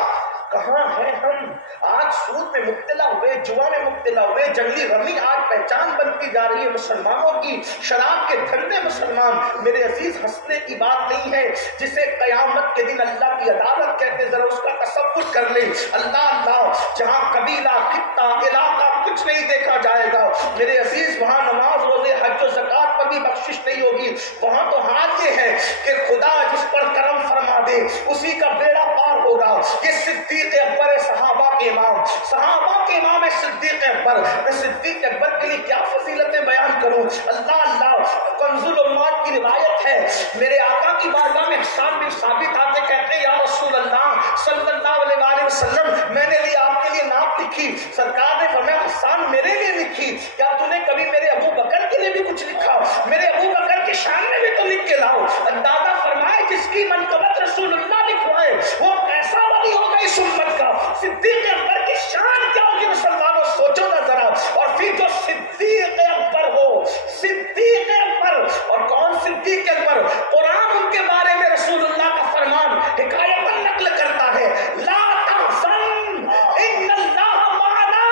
کہاں ہے ہم؟ آج سود میں مبتلا ہوئے، جوا میں مبتلا ہوئے، جنگلی رمی آج پہچان بنتی جا رہی ہے مسلمانوں کی، شراب کے دھندے مسلمان۔ میرے عزیز، ہنسنے کی بات نہیں ہے، جسے قیامت کے دن اللہ کی عدالت کہتے، ذرا اس کا تصور کر لیں۔ اللہ اللہ، جہاں قبیلہ، خطہ، علاقہ کچھ نہیں دیکھا جائے گا میرے عزیز، وہاں نماز، روزے، حج و زکات پر بھی بخشش نہیں ہوگی۔ وہاں تو حال یہ ہے کہ خدا جس پر کرم فرما دے اسی کا بیڑا پار ہوگا۔ یہ صدیق اکبر صحابہ کے امام، صحابہ کے امام صدیق اکبر۔ میں صدیق اکبر کے لیے کیا فضیلتیں بیان کروں، اللہ اللہ۔ کنز الاموات کی روایت ہے، میرے آقا کی بارگاہ میں حسان بن ثابت آتے کہتے یا رسول اللہ صلی اللہ علیہ وآلہ وسلم، میں نے بھی آپ کے لیے نعت لکھی۔ سرکار نے فرمایا حسان میرے لیے لکھی، کیا تو نے کبھی میرے ابو بکر کے لیے بھی کچھ لکھا؟ میرے ابو بکر کی شان میں بھی تو لکھ کے لاؤ۔ اندازہ فرمائے جس کی منقبت رسول اللہ لکھوائے وہ کیسا ولی ہوگا اس امت کا۔ صدیق اکبر کی شان کیا ہوگی مسلمانوں، سوچو نا ذرا۔ اور پھر جو صدیق اکبر ہو، صدیق اکبر، اور کون صدیق اکبر؟ قرآن ان کے بارے میں رسول اللہ کا فرمان حکایت نقل کرتا ہے، لا تحزن ان اللہ معنا،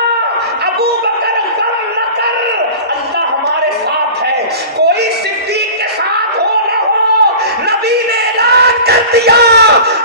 ابو بکر غم نہ کر، اللہ ہمارے ساتھ ہے۔ کوئی صدیق کے ساتھ ہو نہ ہو، نبی نے اعلان کر دیا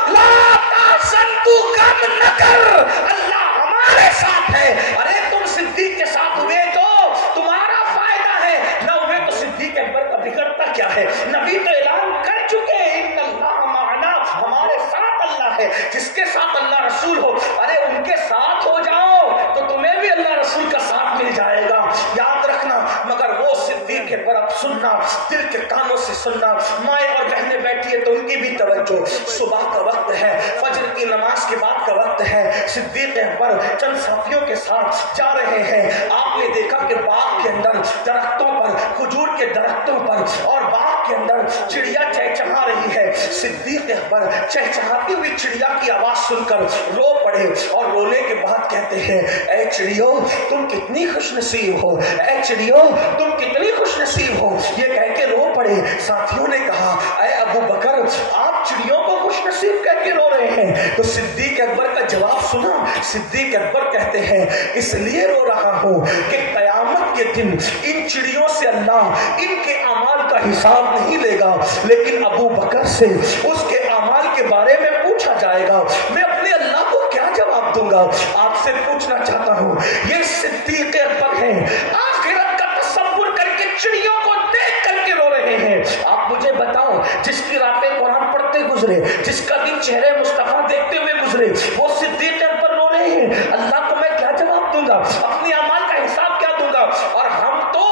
لا تحزن، تو غم نہ کر، اللہ ہمارے ساتھ ہے۔ ارے تم صدیق کے ساتھ ہوئے تو تمہارا فائدہ ہے، نہ ہوئے تو صدیق اکبر کا بگڑتا کیا ہے؟ نبی تو اعلان کر چکے ان اللہ معنا، ہمارے ساتھ اللہ ہے۔ جس کے ساتھ اللہ رسول ہو، ارے ان کے ساتھ ہو جاؤ تو تمہیں بھی اللہ رسول کا ساتھ مل جائے گا، یاد رکھنا۔ مگر وہ صدیق اکبر، اب سننا، دل کے کانوں سے سننا، مائیں اور بہنیں بیٹھی ہے تو ان کی بھی توجہ۔ صبح کا وقت ہے، فجر کی نماز کے بعد کا وقت ہے، صدیق اکبر چند ساتھیوں کے ساتھ جا رہے ہیں۔ آپ نے دیکھا کہ باغ کے اندر درختوں پر، کھجور کے درختوں پر اور باغ کے اندر چڑیا چہچہا رہی ہے۔ صدیق اکبر چہچہاتی ہوئی چڑیا کی آواز سن کر رو پڑے، اور رونے کے بعد کہتے ہیں اے چڑیو تم کتنی خوش نصیب ہو، اے چڑیو تم کتنی خوش نصیب ہو، یہ کہہ کے رو پڑے۔ ساتھیوں نے کہا اے ابو بکر آپ چڑیوں کو خوش نصیب کہہ کے رو رہے ہیں؟ تو صدیق اکبر کا جواب سنا۔ صدیق اکبر کہتے ہیں اس لیے رو رہا ہوں کہ قیامت کے دن ان چڑیوں سے اللہ ان کے اعمال کا حساب نہیں لے گا، لیکن ابو بکر سے اس کے اعمال کے بارے میں پوچھا جائے گا۔ میں اپنے اللہ کو کیا جواب دوں گا؟ آپ سے پوچھنا چاہتا ہوں، یہ صدیق اکبر ہیں، آخرت کا تصور کر کے چڑیوں کو دیکھ کر کے رو رہے ہیں۔ آپ مجھے بتاؤ، جس کی راتیں قرآن پڑھتے گزرے، جس کا دن چہرے مصطفیٰ دیکھتے ہوئے گزرے، وہ صدیق اکبر رو رہے ہیں، اللہ کو میں کیا جواب دوں گا؟ اپنے اعمال کا حساب کیا دوں گا؟ اور ہم تو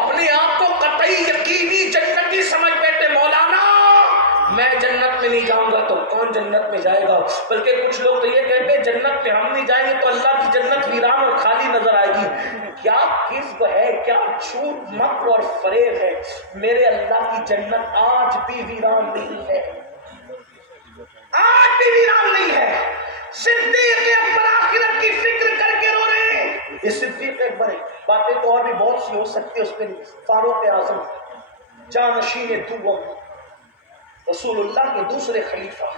اپنے آپ کو قطعی یقینی جنتی سمجھ بیٹھے، مولانا میں جنت میں نہیں جاؤں گا تو کون جنت میں جائے گا؟ بلکہ کچھ لوگ تو یہ کہتے ہیں جنت میں ہم نہیں جائیں گے تو اللہ کی جنت ویران اور خالی نظر آئے گی۔ کیا کذب ہے، کیا جھوٹ، مکر اور فریب ہے۔ میرے اللہ کی جنت آج بھی ویران نہیں ہے، آج بھی ویران نہیں ہے۔ صدیق اکبر آخرت کی فکر کر کے رو رہے ہیں، یہ صدیق اکبر ہے۔ باتیں تو اور بھی بہت سی ہو سکتی ہے، اس کے لیے فاروق اعظم، جانشین دوم، رسول اللہ کے دوسرے خلیفہ۔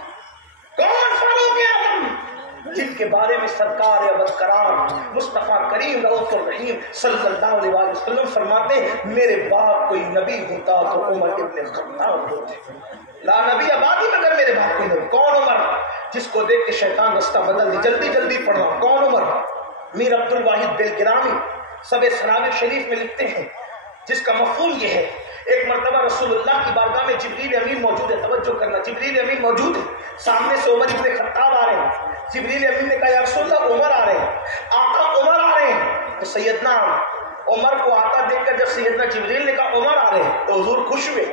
کون فاروق اعظم؟ جن کے بارے میں سرکار ابدکرار مصطفیٰ کریم رؤوف الرحیم صلی اللہ علیہ وسلم فرماتے میرے بعد کوئی نبی ہوتا تو عمر ابن خطاب ہوتے۔ لا نبی آبادی مگر میرے بعد کوئی نبی۔ کون عمر؟ جس کو دیکھ کے شیطان رستہ بدل دی۔ جلدی جلدی پڑھنا، کون عمر؟ میر عبد الواحد بلگرامی سب سنابل شریف میں لکھتے ہیں، جس کا مفہوم یہ ہے، ایک مرتبہ رسول اللہ کی بارگاہ میں جبریل امین موجود ہے، توجہ کرنا، جبریل امین موجود ہے، سامنے سے عمر ابن خطاب آ رہے ہیں۔ جبریل امین نے کہا یا رسول اللہ عمر آ رہے ہیں، آقا عمر آ رہے ہیں۔ تو سیدنا عمر کو آقا دیکھ کر جب سیدنا جبریل نے کہا عمر آ رہے ہیں تو حضور خوش ہوئے،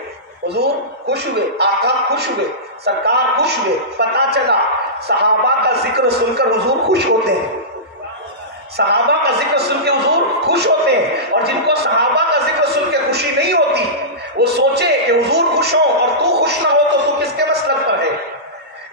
حضور خوش ہوئے، آقا خوش ہوئے، سرکار خوش ہوئے۔ پتہ چلا صحابہ کا ذکر سن کر حضور خوش ہوتے ہیں، صحابہ کا ذکر سن کے حضور خوش ہوتے ہیں، اور جن کو صحابہ کا ذکر سن کے خوشی نہیں ہوتی وہ سوچے کہ حضور خوش ہوں اور تو خوش نہ ہو تو تو کس کے مسلک پر ہے؟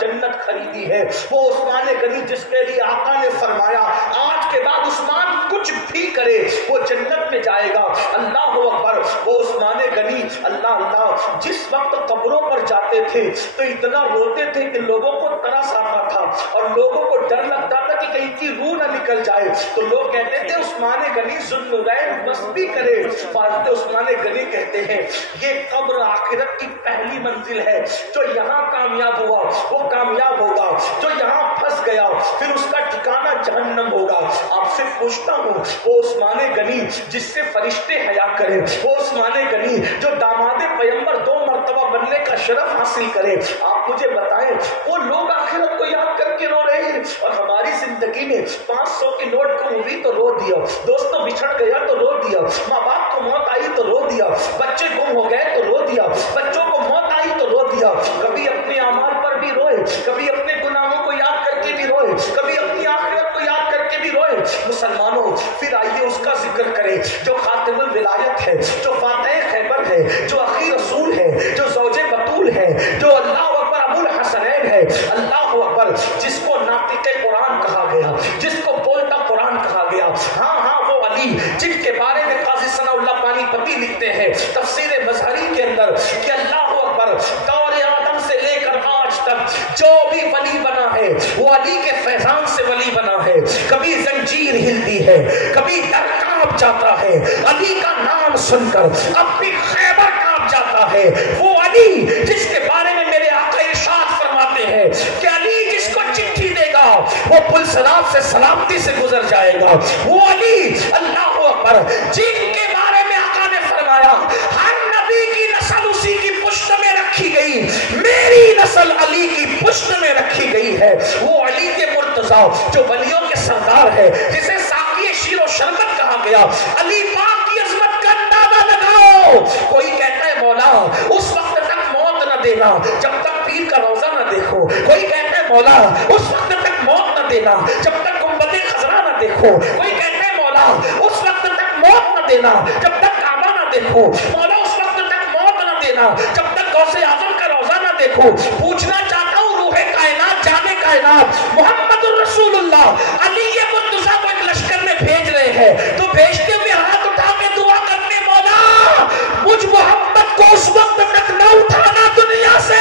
جنت خریدی ہے، وہ عثمان غنی جس کے لیے آقا نے فرمایا آج کے بعد عثمان کچھ بھی کرے وہ جنت میں جائے گا۔ اللہ اکبر۔ وہ عثمان غنی اللہ اللہ جس وقت قبروں پر جاتے تھے تو اتنا روتے تھے کہ لوگوں کو ترس آتا تھا اور لوگوں کو ڈر لگتا تھا کہ کہیں کی روح نہ نکل جائے، تو لوگ کہتے تھے عثمان غنی ذوالنورین بس بھی کرے۔ حضرت عثمان غنی کہتے ہیں یہ قبر آخرت کی پہلی منزل ہے، جو یہاں کامیاب ہوا وہ کامیاب ہوگا، جو یہاں پھنس گیا پھر اس کا ٹھکانہ جہنم ہوگا۔ آپ سے پوچھتا ہوں وہ عثمان غنی جس سے فرشتے حیا کرے، وہ عثمان غنی جو داماد پیغمبر 2 مرتبہ بننے کا شرف حاصل کرے، آپ مجھے بتائیں وہ لوگ آخرت کو یاد کر کے رو رہے ہیں اور ہماری زندگی میں 500 کی نوٹ کم ہوئی تو رو دیا، دوستوں بچھڑ گیا تو رو دیا، ماں باپ کو موت آئی تو رو دیا، بچے گم ہو گئے تو رو دیا، بچوں کو موت آئی تو رو دیا۔ کبھی اپنے اعمال پر بھی روئے، کبھی اپنے گناہوں کو یاد کر کے بھی روئے، کبھی اپنی آخرت کو یاد کر کے بھی روئے۔ مسلمانوں پھر آئیے اس کا ذکر کریں جو خاتم الولایت ہے، جو فاتح خیبر ہے، جو اخی رسول ہے، جو زوج بطول ہے، جو اللہ اکبر ابو الحسنین ہے، اللہ اکبر، جس کو ناطق قرآن کہا گیا، جس کو بولتا قرآن کہا گیا۔ ہاں ہاں وہ علی جن کے بارے میں قاضی ثناء اللہ پانی پتی لکھتے ہیں تفسیر مظہری کے اندر کہ اللہ اکبر دور آدم سے لے کر آج تک جو بھی ولی بنا ہے وہ علی کے فیضان سے ولی بنا ہے۔ کبھی زنجیر ہلتی ہے، کبھی در کانپ جاتا ہے، علی کا نام سن کر اب بھی خیبر کانپ جاتا ہے۔ وہ علی جس کے بارے میں میرے آقا ارشاد فرماتے ہیں کہ علی جس کو چٹھی دے گا وہ پل صراط سے سلامتی سے گزر جائے گا۔ وہ علی اللہ اکبر جن کے بارے میں آقا نے فرمایا ہر نبی کی نسل اسی کی پشت میں رکھی گئی، میری نسل علی کی پشت میں رکھی گئی ہے۔ وہ علی کے مرتضیٰ جو ولیوں کے سردار ہے، جسے ساقی شیر و شربت کہا گیا، علی پاک کی عظمت کا اندازہ لگاؤ۔ کوئی کہتا ہے مولا اس وقت تک موت نہ دینا جب تک پیر کا روزہ نہ دیکھو، کوئی کہتا ہے مولا اس وقت تک موت نہ دینا جب تک گنبد خضرا نہ دیکھو، کوئی کہتا ہے مولا اس وقت تک موت نہ دینا جب تک کعبہ نہ دیکھو، مولا اس وقت تک موت نہ دینا جب تک غوث اعظم کا روزہ نہ دیکھو۔ پوچھنا چاہتا ہوں روح کائنات جانے کائنات محمد الرسول اللہ علی مرتضیٰ کو ایک لشکر میں بھیج رہے ہیں تو بھیجتے ہوئے ہاتھ اٹھا کے دعا کرنے مولا مجھ محمد کو اس وقت تک نہ اٹھانا دنیا سے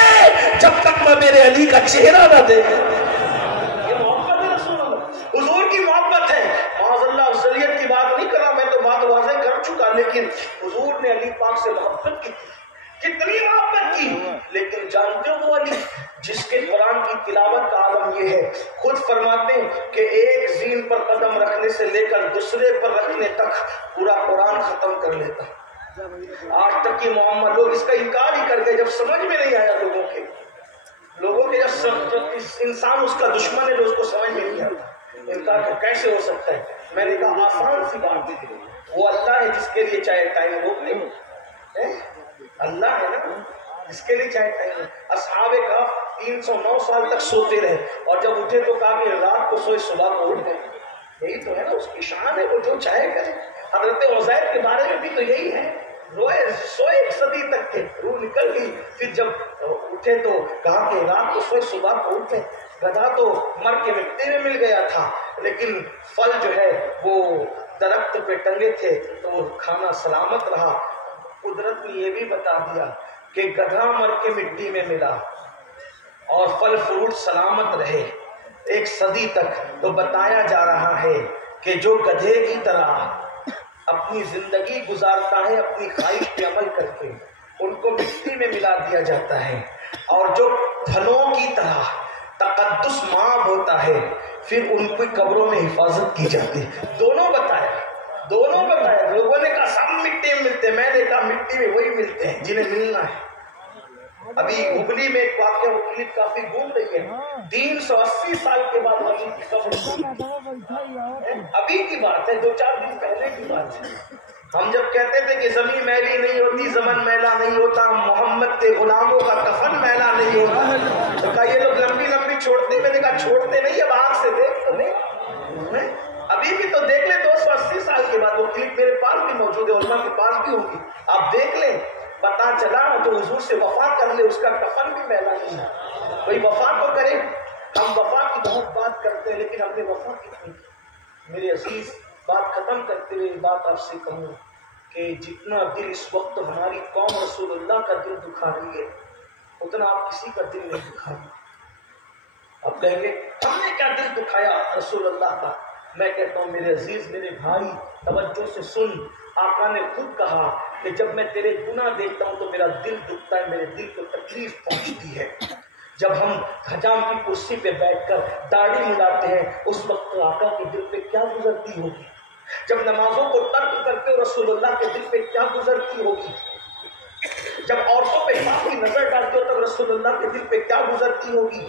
جب تک میں میرے علی کا چہرہ نہ دیکھ۔ یہ محمد رسول اللہ حضور کی محبت ہے۔ معاذ اللہ افضلیت کی بات نہیں کر رہا، میں تو بات واضح کر چکا، لیکن حضور نے علی پاک سے محبت کی، کتنی محبت کی۔ لیکن جانتے ہو وہ علی جس کے قرآن کی تلاوت کا عالم یہ ہے، خود فرماتے ہیں کہ ایک زین پر قدم رکھنے سے لے کر دوسرے پر رکھنے تک پورا قرآن ختم کر لیتا۔ آج تک کی معمہ لوگ اس کا انکار ہی کر گئے جب سمجھ میں نہیں آیا لوگوں کے جب انسان اس کا دشمن ہے تو اس کو سمجھ میں نہیں آتا، انکار کہ کیسے ہو سکتا ہے۔ میں نے کہا آسان سی بات ہے، وہ اللہ ہے جس کے لیے چاہے ٹائم روک لیں، اللہ ہے نا جس کے لیے چاہے ٹائم۔ اصحاب کہف 309 سال تک سوتے رہے اور جب اٹھے تو کہا کہ رات کو سوئے صبح کو اٹھ گئے، یہی تو ہے نا اس کی شان ہے، وہ جو چاہے کرے۔ حضرت عزیر کے بارے میں بھی تو یہی ہے، سوئے 1 صدی تک کے روح نکل گئی، پھر جب اٹھے تو کہا کہ رات کو سوئے صبح کو اٹھ گئے۔ گدھا تو مر کے مٹی میں مل گیا تھا لیکن پھل جو ہے وہ درخت پہ ٹنگے تھے تو وہ کھانا سلامت رہا۔ قدرت نے یہ بھی بتا دیا کہ گدھا مر کے مٹی میں ملا اور پھل فروٹ سلامت رہے 1 صدی تک، تو بتایا جا رہا ہے کہ جو گدھے کی طرح اپنی زندگی گزارتا ہے اپنی خواہش پہ عمل کر کے، ان کو مٹی میں ملا دیا جاتا ہے، اور جو پھلوں کی طرح تقدس مآب ہوتا ہے پھر ان کی قبروں میں حفاظت کی جاتی ہے۔ دونوں بتایا لوگوں نے کہا سب مٹی میں ملتے ہیں، میں نے کہا مٹی میں وہی ملتے ہیں جنہیں ملنا ہے۔ ابھی ہبلی میں ایک واقعہ وہ کلپ کافی گھوم رہی ہے، 380 سال کے بعد ولی کی قبر، ابھی کی بات ہے، 2-4 دن پہلے کی بات ہے۔ ہم جب کہتے تھے کہ زمین میلی نہیں ہوتی، زمن میلا نہیں ہوتا، محمد کے غلاموں کا کفن میلا نہیں ہوتا، تو کہا یہ لوگ لمبی لمبی چھوڑتے، میں نے کہا چھوڑتے نہیں، اب آنکھ سے دیکھ تو نہیں، ابھی بھی تو دیکھ لیں 280 سال کے بعد وہ کلپ میرے پاس بھی موجود ہے، علماء کے پاس بھی ہوگی، آپ دیکھ لیں پتا چلا جو حضور سے وفا کر لے اس کا کفن بھی میلا نہیں ہے. کوئی وفا تو کرے. ہم وفا کی بہت بات کرتے ہیں لیکن ہم نے وفا کتنی کی؟ میرے عزیز بات ختم کرتے ہوئے بات آپ سے کہوں کہ جتنا دل اس وقت ہماری قوم رسول اللہ کا دل دکھا رہی ہے اتنا آپ کسی کا دل نہیں دکھا رہی. اب کہیں گے ہم نے کیا دل دکھایا رسول اللہ کا؟ میں کہتا ہوں میرے عزیز میرے بھائی توجہ سے سن. آقا نے خود کہا کہ جب میں تیرے گناہ دیکھتا ہوں تو میرا دل دکھتا ہے, میرے دل کو تکلیف پہنچتی ہے. جب ہم حجام کی کرسی پہ بیٹھ کر داڑھی ملاتے ہیں اس وقت آقا کے دل پہ کیا گزرتی ہوگی؟ جب نمازوں کو ترک کرتے ہو رسول اللہ کے دل پہ کیا گزرتی ہوگی؟ جب عورتوں پہ کافی نظر ڈالتے ہو تو رسول اللہ کے دل پہ کیا گزرتی ہوگی؟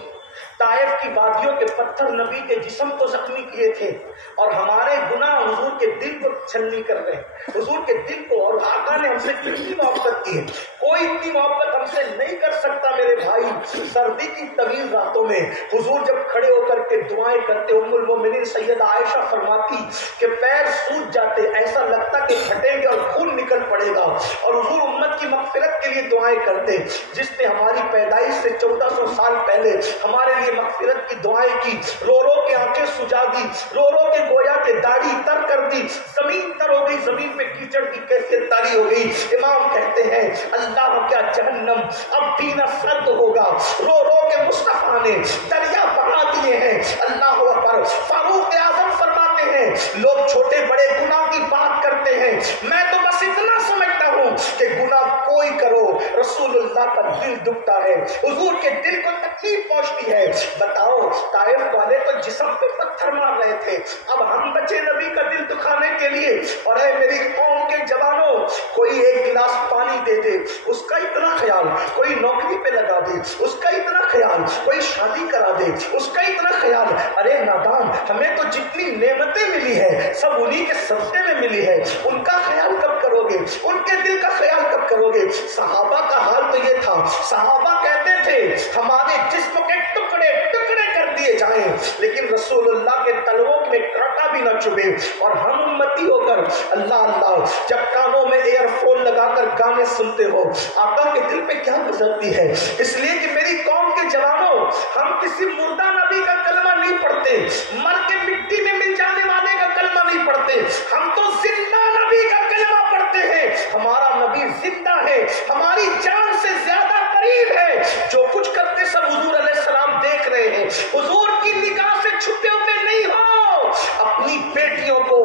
طائف کی وادیوں کے پتھر نبی کے جسم کو زخمی کیے تھے اور ہمارے گناہ حضور کے دل کو چھلنی کر رہے ہیں, حضور کے دل کو. اور آقا نے ہم سے کتنی محبت کی ہے, کوئی اتنی محبت ہم سے نہیں کر سکتا میرے بھائی. سردی کی طویل راتوں میں حضور جب کھڑے ہو کر کے دعائیں کرتے, ام المومنین سیدہ عائشہ فرماتی کہ پیر سوج جاتے, ایسا لگتا کہ پھٹیں گے اور خون نکل پڑے گا. اور حضور امت کی مغفرت کے لیے دعائیں کرتے. جس نے ہماری پیدائش سے 1400 سال پہلے ہمارے لیے مغفرت کی دعائیں کی, رو رو کے آنکھیں سجا دی, رو رو کے گویا کے داڑھی تر کر دی, زمین تر ہو گئی, زمین پہ کیچڑ کی کیفیت تاری ہو گئی. امام کہتے ہیں اللہ کیا جہنم اب بھی نہ سرد ہوگا, رو رو کے مصطفیٰ نے دریا بہا دیے ہیں. اللہ اکبر. فاروق اعظم فرماتے ہیں لوگ چھوٹے بڑے گناہ کی بات کرتے ہیں, میں تو بس اتنا سمجھتا ہوں کہ گناہ کوئی کرو رسول اللہ کا دل دکھتا ہے, حضور کے دل کو تکلیف پہنچتی ہے. بتاؤ طائف والے تو جسم پہ پتھر مار رہے تھے, اب ہم بچے نبی کا دل دکھانے کے لیے. اور اے میری قوم کے جوانوں, کوئی ایک گلاس پانی دے دے اس کا اتنا خیال, کوئی نوکری پہ لگا دے اس کا اتنا خیال, کوئی شادی کرا دے اس کا اتنا خیال. ارے نادان, ہمیں تو جتنی نعمتیں ملی ہے سب انہی کے صدقے میں ملی ہے, ان کا خیال کب کرو گے, ان کے دل کا خیال کب کرو گے؟ صحابہ کا حال تو یہ تھا, صحابہ کہتے تھے ہمارے جسم کے ٹکڑے ٹکڑے کر دیے جائیں لیکن رسول اللہ کے تلووں میں کانٹا بھی نہ چبھے. اور ہم امتی ہو کر اللہ اللہ جب کانوں میں ایئر فون لگا کر گانے سنتے ہو آقا کے دل پہ کیا گزرتی ہے؟ اس لیے کہ میری قوم کے جوانوں, ہم کسی مردہ نبی کا کلمہ نہیں پڑھتے, مر کے مٹی میں مل جانے والے کا کلمہ نہیں پڑھتے, ہم تو زندہ نبی کا کلمہ پڑھتے ہیں. ہمارا نبی زندہ ہے, ہماری جان سے زیادہ قریب ہے. جو کچھ کرتے سب حضور علیہ السلام دیکھ رہے ہیں. حضور کی نگاہ سے چھپے ہوئے نہیں ہو. اپنی بیٹیوں کو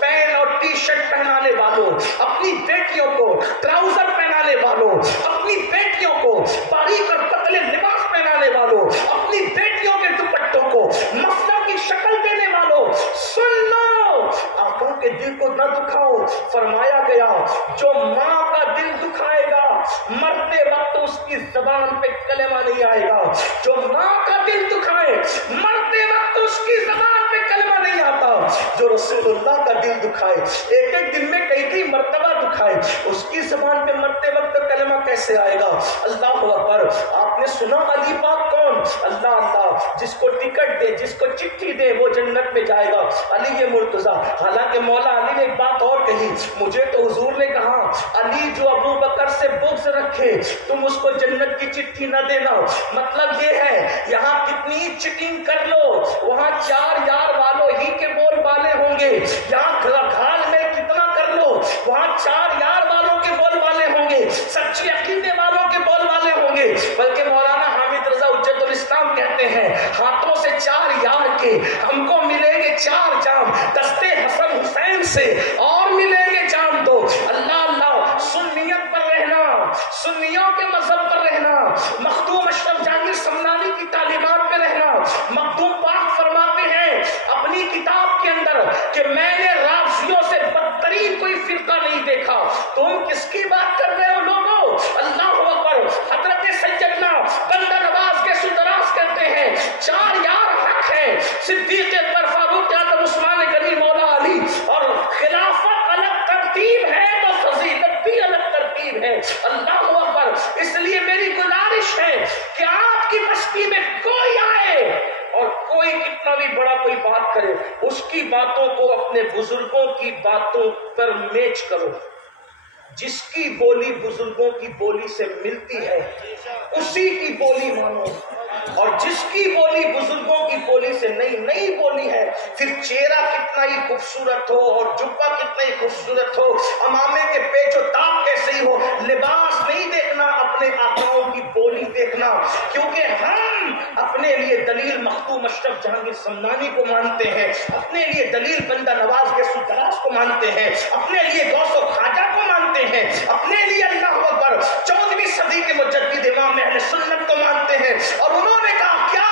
پینٹ اور ٹی شرٹ پہنانے والوں, اپنی بیٹیوں کو ٹراؤزر پہنانے والوں, اپنی بیٹیوں کو باریک اور پتلے لباس پہنانے والوں, اپنی بیٹیوں کے دوپٹوں کو مفلر کی شکل دینے والوں, سن لو آقا کے دل کو نہ دکھاؤ. فرمایا گیا جو ماں کا دل دکھائے گا مرتے وقت اس کی زبان پہ کلمہ نہیں آئے گا. جو ماں کا دل دکھائے مرتے وقت اس کی زبان پہ کلمہ نہیں آتا. جو رسول اللہ کا دل دکھائے ایک ایک دن میں کئی کئی مرتبہ دکھائے اس کی زبان پہ مرتے وقت کلمہ کیسے آئے گا؟ اللہ اکبر. آپ نے سنا علی پاک کون؟ اللہ اللہ, جس کو ٹکٹ دے جس کو چٹھی دے وہ جنت میں جائے گا, علی یہ مرتضیٰ. حالانکہ مولا علی نے ایک بات اور کہی, مجھے تو حضور نے کہا علی جو ابو بکر سے بغض رکھے تم اس کو جنت کی چٹھی نہ دینا. مطلب یہ ہے یہاں کتنی چیٹنگ کر لو وہاں 4 یار والوں ہی کے بول والے ہوں گے, یہاں گھال میں کتنا کر لو وہاں 4 یار والوں کے بول والے ہوں گے, سچی عقیدے والوں کے بول والے ہوں گے. بلکہ مولانا حامد رضا حجت الاسلام کہتے ہیں ہاتھوں سے 4 یار کے ہم کو ملیں گے 4 جام, دستے حسن حسین سے اور ملیں گے جام 2. اللہ اللہ, سنیت پر رہنا, سنیوں کے مذہب پر رہنا, مخدوم اشرف جہانگیر سمنانی کی تعلیمات پہ رہنا. مخدوم پاک فرماتے ہیں اپنی کتاب کے اندر کہ میں نے رافضیوں سے بدترین کوئی فرقہ نہیں دیکھا. تم کس کی بات کر رہے ہو لوگوں؟ اللہ اکبر. حضرت سیدنا بندہ نواز کے سدراس کہتے ہیں 4 یار حق ہے, صدیق اکبر, فاروق اعظم, عثمان غنی, مولا علی. اور خلافت الگ ترتیب ہے تو فضیلت بھی الگ ترتیب ہے. اللہ اکبر. اس لیے میری گزارش ہے کہ آپ کی بستی میں کوئی آئے اور کوئی کتنا بھی بڑا کوئی بات کرے اس کی باتوں کو اپنے بزرگوں کی باتوں پر میچ کرو. جس کی بولی بزرگوں کی بولی سے ملتی ہے اسی کی بولی مانو، اور جس کی بولی بزرگوں کی بولی سے نئی بولی ہے، پھر چہرہ کتنا ہی خوبصورت ہو اور جبہ کتنا ہی خوبصورت ہو، امامے کے پیچ و تاب کیسے ہی ہو، لباس نہیں دیکھنا، اپنے آقاؤں کی بولی دیکھنا، کیونکہ ہم اپنے لیے دلیل مختوم اشرف جہانگیر سمنانی کو مانتے ہیں، اپنے لیے دلیل بندہ نواز کے سدراس کو مانتے ہیں، اپنے لیے غوث و خواجہ کو مانتے ہیں، اپنے لیے اللہ اکبر 14ویں صدی کے مجدد امام اہل سنت کو مانتے ہیں، اور انہوں نے کہا کیا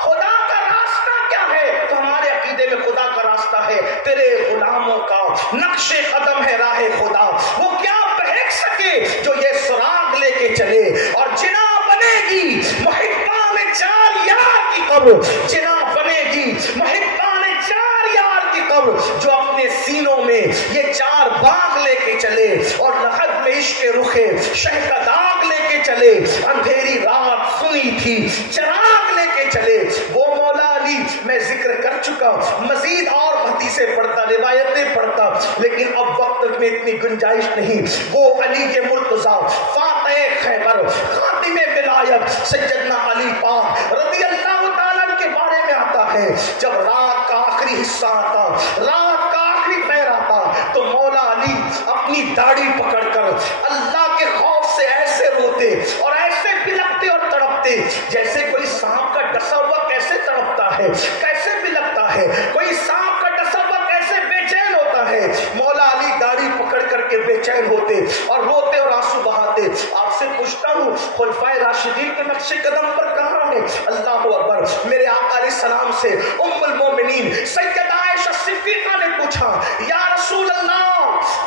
خدا کا راستہ کیا ہے؟ تو ہمارے عقیدے میں خدا کا راستہ ہے تیرے غلاموں کا نقش قدم ہے راہ خدا، وہ کیا بہک سکے جو یہ سراغ لے کے چلے، اور جنا بنے گی محبان چار یار کی قبر، جنا بنے گی محبان چار یار کی قبر، جو اپنے سینوں میں یہ چار باغ لے کے چلے، اور لحد میں عشق رخے شہ کا داغ لے کے چلے، اندھیری رات سنی تھی چراغ لے کے چلے، وہ مولا علی میں ذکر کر چکا، مزید اور حدیثیں پڑھتا، روایتیں پڑھتا، لیکن اب وقت میں اتنی گنجائش نہیں۔ وہ علی کے مرتضیٰ فاتح خیبر خاتم ولایت سیدنا علی پاک رضی اللہ تعالیٰ کے بارے میں آتا ہے، جب رات کا آخری حصہ آتا، رات کا آخری پیر آتا، تو مولا علی اپنی داڑھی پکڑ کر اللہ کے خوف سے ایسے روتے اور ایسے بلکتے اور تڑپتے جیسے کوئی سانپ کا ڈسا ہوا کیسے تڑپتا ہے، کیسے بلکتا ہے، کوئی سانپ کا ڈسا ہوا کیسے بے چین ہوتا ہے، مولا علی داڑھی پکڑ کر کے بے چین ہوتے اور روتے اور آنسو بہاتے۔ آپ سے پوچھتا ہوں خلفائے راشدین کے نقش قدم پر کہاں ہے؟ اللہ اکبر۔ میرے آقا علیہ السلام سے ام المومنین سیدہ عائشہ صدیقہ نے پوچھا، یا رسول اللہ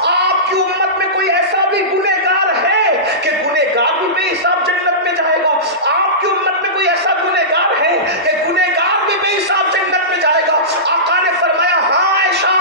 آپ کی امت میں کوئی ایسا بھی گنہگار ہے کہ گنہگار بھی بے حساب جنت میں جائے گا؟ آپ کی امت میں کوئی ایسا گنہگار ہے کہ گنہگار بھی بے حساب جنت میں جائے گا؟ آقا نے فرمایا ہاں عائشہ،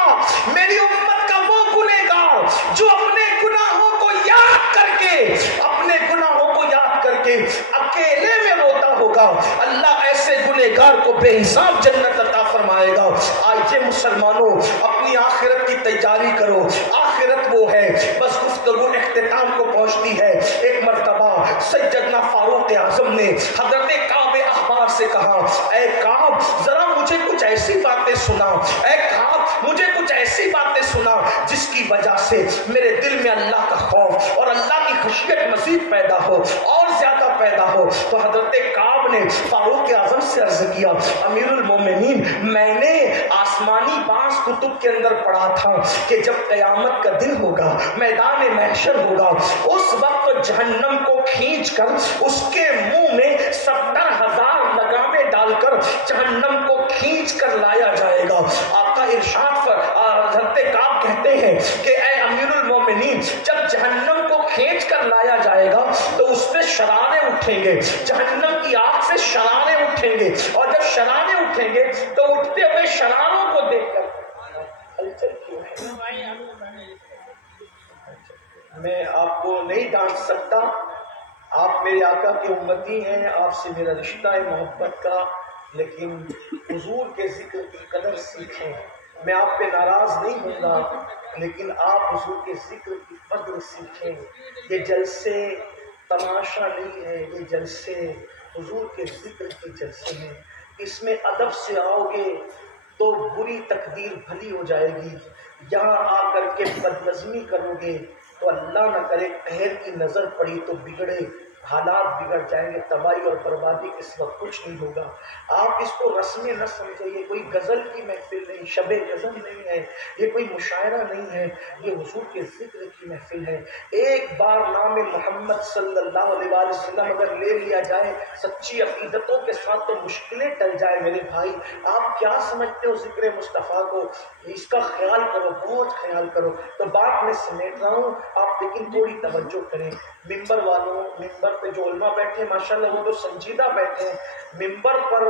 میری امت کا وہ گنہگار جو اپنے گناہوں کو یاد کر کے، اپنے گناہوں کو یاد کر کے اکیلے میں روتا ہوگا، اللہ ایسے گنہگار کو بے حساب جنت عطا فرمائے گا۔ آئیے مسلمانوں اپنی آخرت کی تیاری کرو، آخرت وہ ہے، بس گفتگو اختتام کو پہنچتی ہے۔ ایک مرتبہ سیدنا فاروق اعظم نے حضرت کعب احبار سے کہا، اے کعب ذرا مجھے کچھ ایسی باتیں سنا، اے کعب مجھے کچھ ایسی باتیں سنا جس کی وجہ سے میرے دل میں اللہ کا خوف اور اللہ کی خشیت مزید پیدا ہو اور زیادہ پیدا ہو۔ تو حضرت کعب نے فاروق اعظم سے عرض کیا، امیر المومنین میں نے آسمانی بعض کتب کے اندر پڑھا تھا کہ جب قیامت کا دن ہوگا، میدان محشر ہوگا، اس وقت جہنم کو کھینچ کر اس کے منہ میں 70,000 لگامیں ڈال کر جہنم کو کھینچ کر لایا جائے گا۔ آقا ارشاد پر حضرت کعب کہتے ہیں کہ اے امیر المومنین جب جہنم کو کھینچ کر لایا جائے گا تو اس پہ شرارے اٹھیں گے، جہنم کی آگ سے شرارے اٹھیں گے، اور جب شرارے اٹھیں گے تو اٹھتے ہوئے شراروں کو دیکھ کر میں آپ کو نہیں ڈانٹ سکتا، آپ میرے آقا کے امتی ہیں، آپ سے میرا رشتہ ہے محبت کا، لیکن حضور کے ذکر کی قدر سیکھیں۔ میں آپ پہ ناراض نہیں ہوں گا، لیکن آپ حضور کے ذکر کی قدر سیکھیں۔ یہ جلسے تماشا نہیں ہے، یہ جلسے حضور کے ذکر کے جلسے ہیں۔ اس میں ادب سے آؤ گے تو بری تقدیر بھلی ہو جائے گی، یہاں آ کر کے بدنظمی کرو گے تو اللہ نہ کرے قہر کی نظر پڑی تو بگڑے حالات بگڑ جائیں گے، تباہی اور بربادی کے سوا کچھ نہیں ہوگا۔ آپ اس کو رسم نہ سمجھے، یہ کوئی غزل کی محفل نہیں، شب غزل نہیں ہے، یہ کوئی مشاعرہ نہیں ہے، یہ حضور کے ذکر کی محفل ہے۔ ایک بار نام محمد صلی اللہ علیہ وآلہ وسلم اگر لے لیا جائے سچی عقیدتوں کے ساتھ تو مشکلیں ٹل جائے۔ میرے بھائی آپ کیا سمجھتے ہو ذکر مصطفیٰ کو؟ اس کا خیال کرو، بہت خیال کرو۔ تو بات میں سمیٹ رہا ہوں، آپ لیکن تھوڑی توجہ کریں۔ ممبر والوں، ممبر پہ جو علماء بیٹھے ہیں ماشاءاللہ وہ تو سنجیدہ بیٹھے ہیں، ممبر پر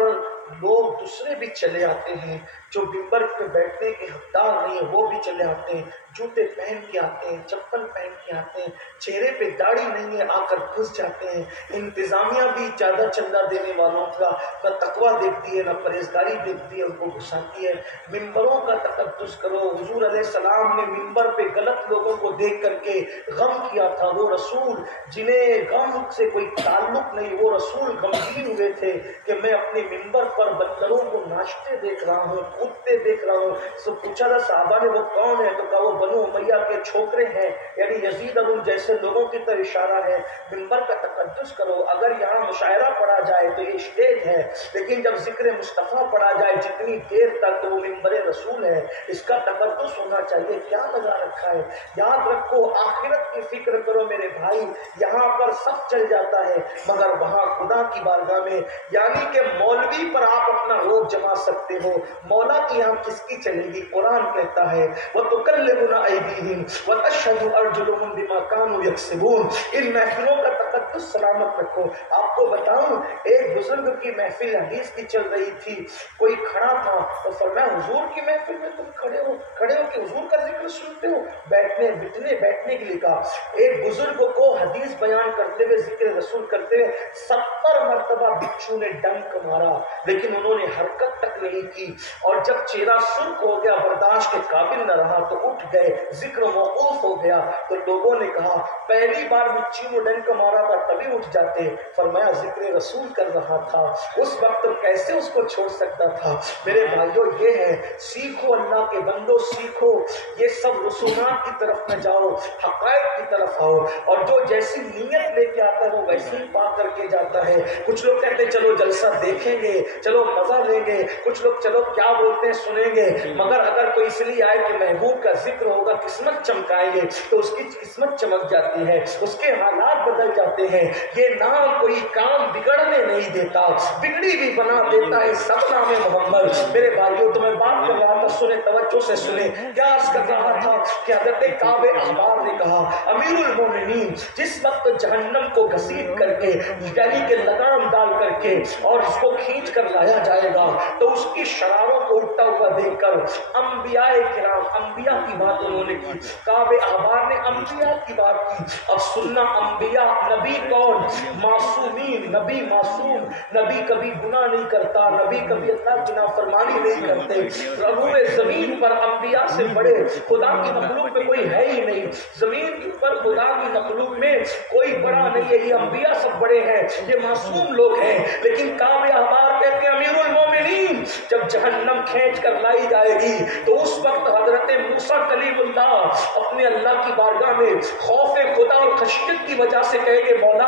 لوگ دوسرے بھی چلے آتے ہیں، جو منبر پہ بیٹھنے کے حقدار نہیں ہے وہ بھی چلے آتے ہیں، جوتے پہن کے آتے ہیں، چپل پہن کے آتے ہیں، چہرے پہ داڑھی نہیں ہے آ کر گھس جاتے ہیں۔ انتظامیہ بھی زیادہ چندہ دینے والوں کا نہ تقویٰ دیکھتی ہے نہ پرہیزگاری دیکھتی ہے، ان کو گھساتی ہے۔ ممبروں کا تقدس کرو۔ حضور علیہ السلام نے ممبر پہ غلط لوگوں کو دیکھ کر کے غم کیا تھا۔ وہ رسول جنہیں غم سے کوئی تعلق نہیں، وہ رسول غمگین ہوئے تھے کہ میں اپنے ممبر پر بندروں کو ناشتے دیکھ رہا ہوں، کتے دیکھ رہا ہوں۔ سب پوچھا تھا صحابہ نے وہ کون ہے؟ تو کہا وہ بنو امیہ کے چھوکرے ہیں، یعنی یزید ابن جیسے لوگوں کی طرف اشارہ ہے۔ ممبر کا تقدس کرو۔ اگر یہاں مشاعرہ پڑھا جائے تو یہ اسٹیج ہے، لیکن جب ذکر مصطفیٰ پڑھا جائے جتنی دیر تک تو وہ ممبر رسول ہے، اس کا تقدس ہونا چاہیے۔ کیا لگا رکھا ہے؟ یاد رکھو، آخرت کی فکر کرو میرے بھائی۔ یہاں پر سب چل جاتا ہے مگر وہاں خدا کی بارگاہ میں، یعنی کہ مولوی پر آپ اپنا روب جما سکتے ہو، مولا کی یہاں کس کی چلے گی؟ قرآن کہتا ہے وَتُكَلِّمُنَا أَيْدِيهِمْ وَتَشْهَدُ أَرْجُلُهُمْ بِمَا كَانُوا يَكْسِبُونَ۔ ان محفلوں کا تقدس سلامت رکھو۔ آپ کو بتاؤں، ایک بزرگ کی محفل حدیث کی چل رہی تھی، کوئی کھڑا تھا تو فرمایا حضور کی محفل میں تم کھڑے ہو کہ حضور کا ذکر سنتے ہو؟ بیٹھنے کے لیے کہا۔ ایک بزرگ کو حدیث بیان کرتے ہوئے ذکر رسول کرتے ہوئے 70 مرتبہ بچھو نے ڈنک مارا، لیکن انہوں نے حرکت تک نہیں کی، اور جب چہرہ سرخ ہو گیا، برداشت کے قابل نہ رہا تو اٹھ گئے، ذکر موقوف ہو گیا۔ تو لوگوں نے کہا پہلی بار بچی نے ڈنک مارا تھا تبھی اٹھ جاتے، فرمایا ذکر رسول کر رہا تھا اس وقت کیسے اس کو چھوڑ سکتا تھا؟ میرے بھائیوں، یہ ہے سیکھو، اللہ کے بندو سیکھو، یہ سب رسومات کی طرف نہ جاؤ، حقائق کی طرف آؤ، اور جو جیسی نیت لے کے آتا ہے وہ ویسے ہی پا کر کے جاتا ہے۔ کچھ لوگ کہتے ہیں چلو جلسہ دیکھیں گے، چلو مزہ لیں گے، کچھ لوگ چلو کیا بولتے ہیں سنیں گے، مگر اگر کوئی اس لیے آئے کہ محبوب کا ذکر ہوگا قسمت چمکائیں گے تو اس کی قسمت چمک جاتی ہے، اس کے حالات بدل جاتے ہیں۔ یہ نام کوئی کام بگڑنے نہیں دیتا، بگڑی بھی بنا دیتا ہے، سب نام محمد۔ میرے بھائیوں، تو میں بات کر رہا تھا، سنیں توجہ سے سنیں، کیا عرض کر رہا تھا کہ حضرت کعب احبار نے کہا امیر المومنین جس وقت جہنم کو گھسیٹ کر کے، یعنی کہ لگام ڈال کر کے اور اس کو کھینچ کر لایا جائے گا تو اس کی شراروں کو اٹھتا ہوا دیکھ کر انبیاء کرام، انبیاء کی بات انہوں نے کی، کعب احبار نے انبیاء کی بات کی۔ اب سننا، انبیاء، نبی کون؟ معصومین، نبی معصوم، نبی کبھی گناہ نہیں کرتا، نبی کبھی اللہ کی نافرمانی نہیں کرتے۔ روئے زمین پر انبیاء سے بڑے خدا کی مخلوق میں کوئی ہے ہی نہیں، زمین کے اوپر خدا کی مخلوق میں کوئی بڑا نہیں ہے، یہ انبیاء سب بڑے ہیں، یہ معصوم لوگ ہیں۔ لیکن کعب احبار کہتے ہیں امیر المومنین جب جہنم کھینچ کر لائی جائے گی تو اس وقت حضرت موسیٰ کلیم اللہ اپنے اللہ کی بارگاہ میں خوف خدا اور خشیت کی وجہ سے کہے گے مولا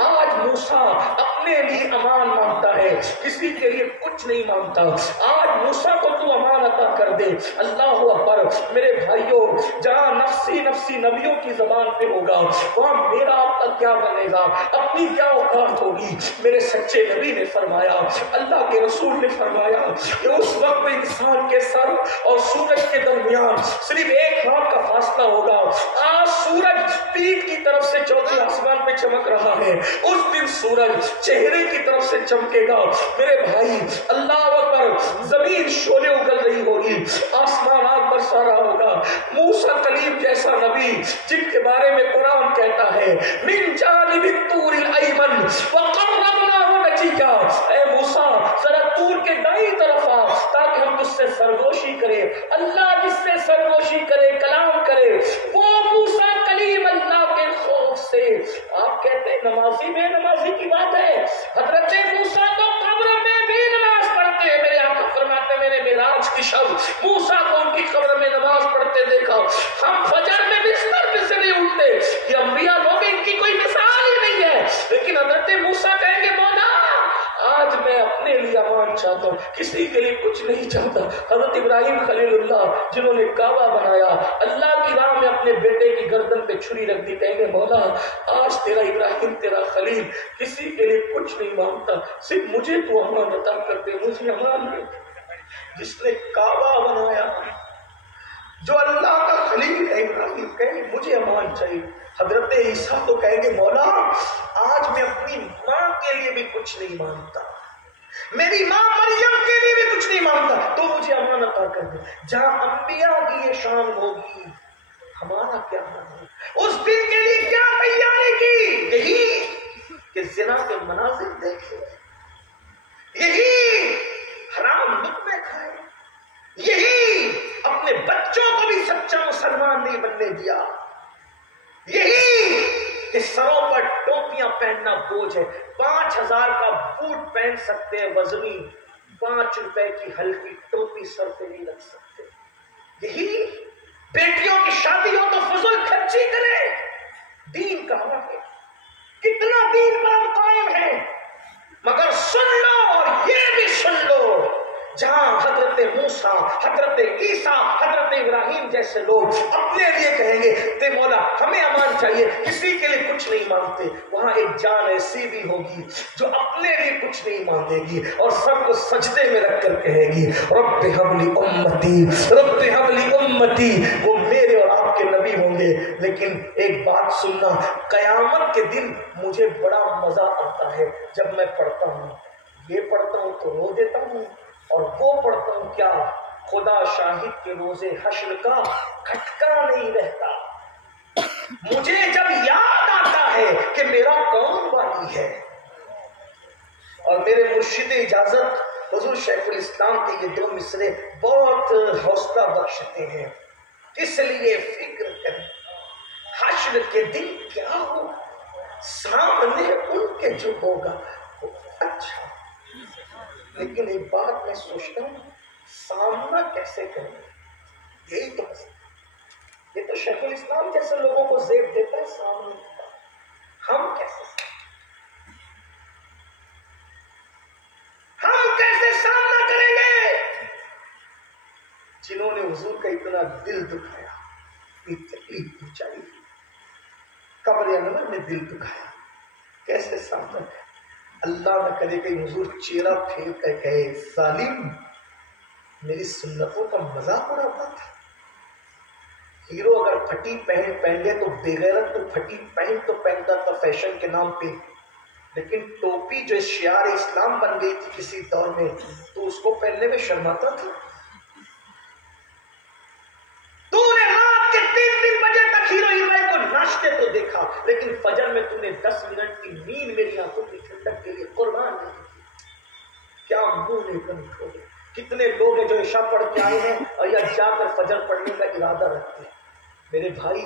آج موسیٰ اپنے لیے امان مانگتا ہے، کسی کے لیے کچھ نہیں مانگتا، آج موسیٰ کو تو امان عطا کر دے۔ اللہ اکبر۔ میرے بھائیوں، جہاں نفسی نفسی نبیوں کی زبان پہ ہوگا وہاں میرا آپ کا کیا بنے گا، اپنی کیا اوقات ہوگی؟ میرے سچے نبی نے فرمایا، اللہ کے رسول نے فرمایا کہ اس وقت انسان کے سر اور سورج کے درمیان صرف ایک ہاتھ کا فاصلہ ہوگا۔ آج سورج پیٹھ کی طرف سے چوتھے آسمان پہ چمک رہا ہے، اس دن سورج چہرے کی طرف سے چمکے گا۔ میرے بھائی، اللہ اکبر، زمین شعلے اگل رہی ہوگی، آسمان آگ برسا رہا ہوگا۔ موسیٰ کلیم جیسا نبی جن کے بارے میں قرآن کہتا ہے من جانب الطور الایمن وقربناہ نجیہ، اے موسیٰ ذرا طور کے دائیں طرف آ تاکہ ہم اس سے سرگوشی کریں۔ اللہ جس سے سرگوشی کرے، کلام کرے، وہ موسیٰ کلیم اللہ کے خوف سے۔ آپ کہتے ہیں نمازی بے نمازی کی بات ہے، حضرت موسیٰ تو قبر میں بھی نماز پڑھتے ہیں۔ میرے آقا فرماتے ہیں میں نے معراج کی شب موسیٰ کو ان کی قبر میں نماز پڑھتے دیکھا، ہم فجر میں بستر پہ سے نہیں اٹھتے۔ یہ انبیاء لوگ، ان کی کوئی مثال ہی نہیں ہے، لیکن حضرت موسیٰ کہیں گے مولا آج میں اپنے لیے امان چاہتا ہوں، کسی کے لیے کچھ نہیں چاہتا۔ حضرت ابراہیم خلیل اللہ جنہوں نے کعبہ بنایا، اللہ کی راہ میں اپنے بیٹے کی گردن پہ چھری رکھ دی، کہیں گے مولا آج تیرا ابراہیم، تیرا خلیل کسی کے لیے کچھ نہیں مانگتا، صرف مجھے تو امان عطا کر دے، مجھے امان دے۔ جس نے کعبہ بنایا، جو اللہ کا خلیل ہے ابراہیم، کہیں گے مجھے امان چاہیے۔ حضرت عیسیٰ تو کہیں گے مولا آج میں اپنی ماں کے لیے بھی کچھ نہیں مانگتا، میری ماں مریم کے لیے بھی کچھ کر دے. جہاں انبیاء کی یہ شان ہوگی ہمارا کیا ہوگا؟ اس دن کے لیے کیا تیاری کی؟ یہی کہ زنا کے مناظر دیکھیں، یہی حرام لقمے کھائے، یہی اپنے بچوں کو بھی سچا مسلمان نہیں بننے دیا، یہی کہ سروں پر ٹوپیاں پہننا بوجھ ہے. 5000 کا بوٹ پہن سکتے ہیں وزنی، 5 روپے کی ہلکی ٹوپی سر پہ نہیں رکھ سکتے. یہی بیٹیوں کی شادی ہو تو فضول خرچی کرے. دین کہاں ہے؟ کتنا دین پر ہم قائم ہیں. مگر سن لو اور یہ بھی سن لو، جہاں حضرت موسیٰ، حضرت عیسیٰ، حضرت ابراہیم جیسے لوگ اپنے لیے کہیں گے تے مولا ہمیں امان چاہیے، کسی کے لیے کچھ نہیں مانگتے، وہاں ایک جان ایسی بھی ہوگی جو اپنے لیے کچھ نہیں مانگے گی اور سب کو سجدے میں رکھ کر کہے گی رب ہب لی امتی، رب ہب لی امتی. وہ میرے اور آپ کے نبی ہوں گے. لیکن ایک بات سننا، قیامت کے دن مجھے بڑا مزہ آتا ہے جب میں پڑھتا ہوں. یہ پڑھتا ہوں تو رو دیتا ہوں، اور وہ پڑھتا ہوں کیا خدا شاہد کے روزے حشر کا کھٹکا نہیں رہتا. مجھے جب یاد آتا ہے کہ میرا کون والی ہے. اور میرے مرشد اجازت حضور شیخ الاسلام کے یہ 2 مصرے بہت حوصلہ بخشتے ہیں. کس لیے فکر کریں حشر کے دن کیا ہو، سامنے ان کے جو ہوگا وہ اچھا. لیکن ایک بات میں سوچتا ہوں، سامنا کیسے کریں؟ یہی تو یہ تو شیخ الاسلام جیسے لوگوں کو زیب دیتا ہے سامنے کا. ہم کیسے سامنا کریں گے؟ جنہوں نے حضور کا اتنا دل دکھایا، اتنی تکلیف پہنچائی، قبر انور نے دل دکھایا، کیسے سامنا؟ اللہ نہ کرے کہ حضور چہرہ پھیر کر کہے ظالم میری سنتوں کا مذاق اڑاتا تھا. ہیرو اگر پھٹی پہن لے تو بغیرت تو پھٹی پہن تو پہنتا تھا فیشن کے نام پہ، لیکن ٹوپی جو شعار اسلام بن گئی تھی کسی دور میں تو اس کو پہننے میں شرماتا تھا. تو نے رات کے 3 بجے تک ہیرو ہیروئن کو ناچتے تو دیکھا، لیکن فجر میں تو نے 10 منٹ کی نیند میری آنکھوں کی ٹھنڈک کے لیے قربان نہیں کی. کیا منہ نہیں بند ہو گئے. کتنے لوگ ہیں جو عشاء پڑھ کے آئے ہیں اور یا جا کر فجر پڑھنے کا ارادہ رکھتے ہیں. میرے بھائی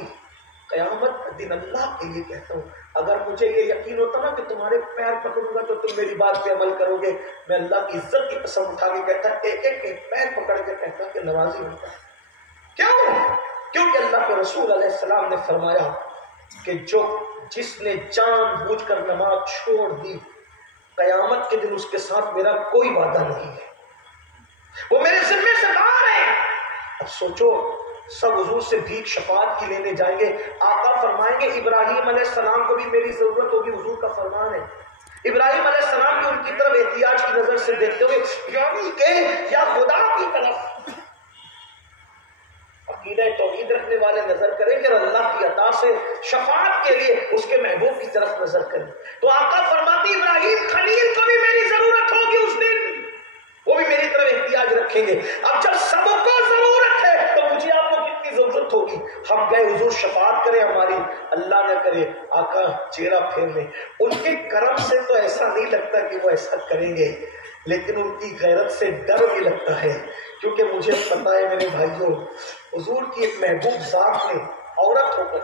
قیامت کا دن اللہ کے لیے کہتا ہوں، اگر مجھے یہ یقین ہوتا نا کہ تمہارے پیر پکڑوں گا تو تم میری بات پہ عمل کرو گے، میں اللہ کی عزت کی قسم اٹھا کے کہتا ایک پیر پکڑ کے کہتا کہ نوازی ہوتا. کیوں؟ کیونکہ اللہ کے رسول علیہ السلام نے فرمایا کہ جس نے جان بوجھ کر نماز چھوڑ دی، قیامت کے دن اس کے ساتھ میرا کوئی وعدہ نہیں ہے، وہ میرے ذمے سے باہر ہے. اب سوچو، سب حضور سے بھیک شفاعت کی لینے جائیں گے. آقا فرمائیں گے ابراہیم علیہ السلام کو بھی میری ضرورت ہوگی. حضور کا فرمان ہے ابراہیم علیہ السلام بھی ان کی طرف احتیاج کی نظر سے دیکھتے ہوئے یعنی کہ یا خدا کی طرف عقیدہ توحید رکھنے والے نظر کریں گے اور اللہ کی عطا سے شفاعت کے لیے اس کے محبوب کی طرف نظر کریں. تو آقا فرماتی ابراہیم خلیل کو بھی میری ضرورت ہوگی اس دن، وہ بھی میری طرف احتیاج رکھیں گے. اب جب سب کو ضرورت ہے تو مجھے آپ کو کتنی ضرورت ہوگی. ہم گئے حضور شفاعت کرے ہماری، اللہ نہ کرے آقا چہرہ پھیر لیں. ان کے کرم سے تو ایسا نہیں لگتا کہ وہ ایسا کریں گے، لیکن ان کی غیرت سے ڈر بھی لگتا ہے. کیونکہ مجھے پتا ہے میرے بھائیوں، حضور کی ایک محبوب ذات نے عورت ہو کر،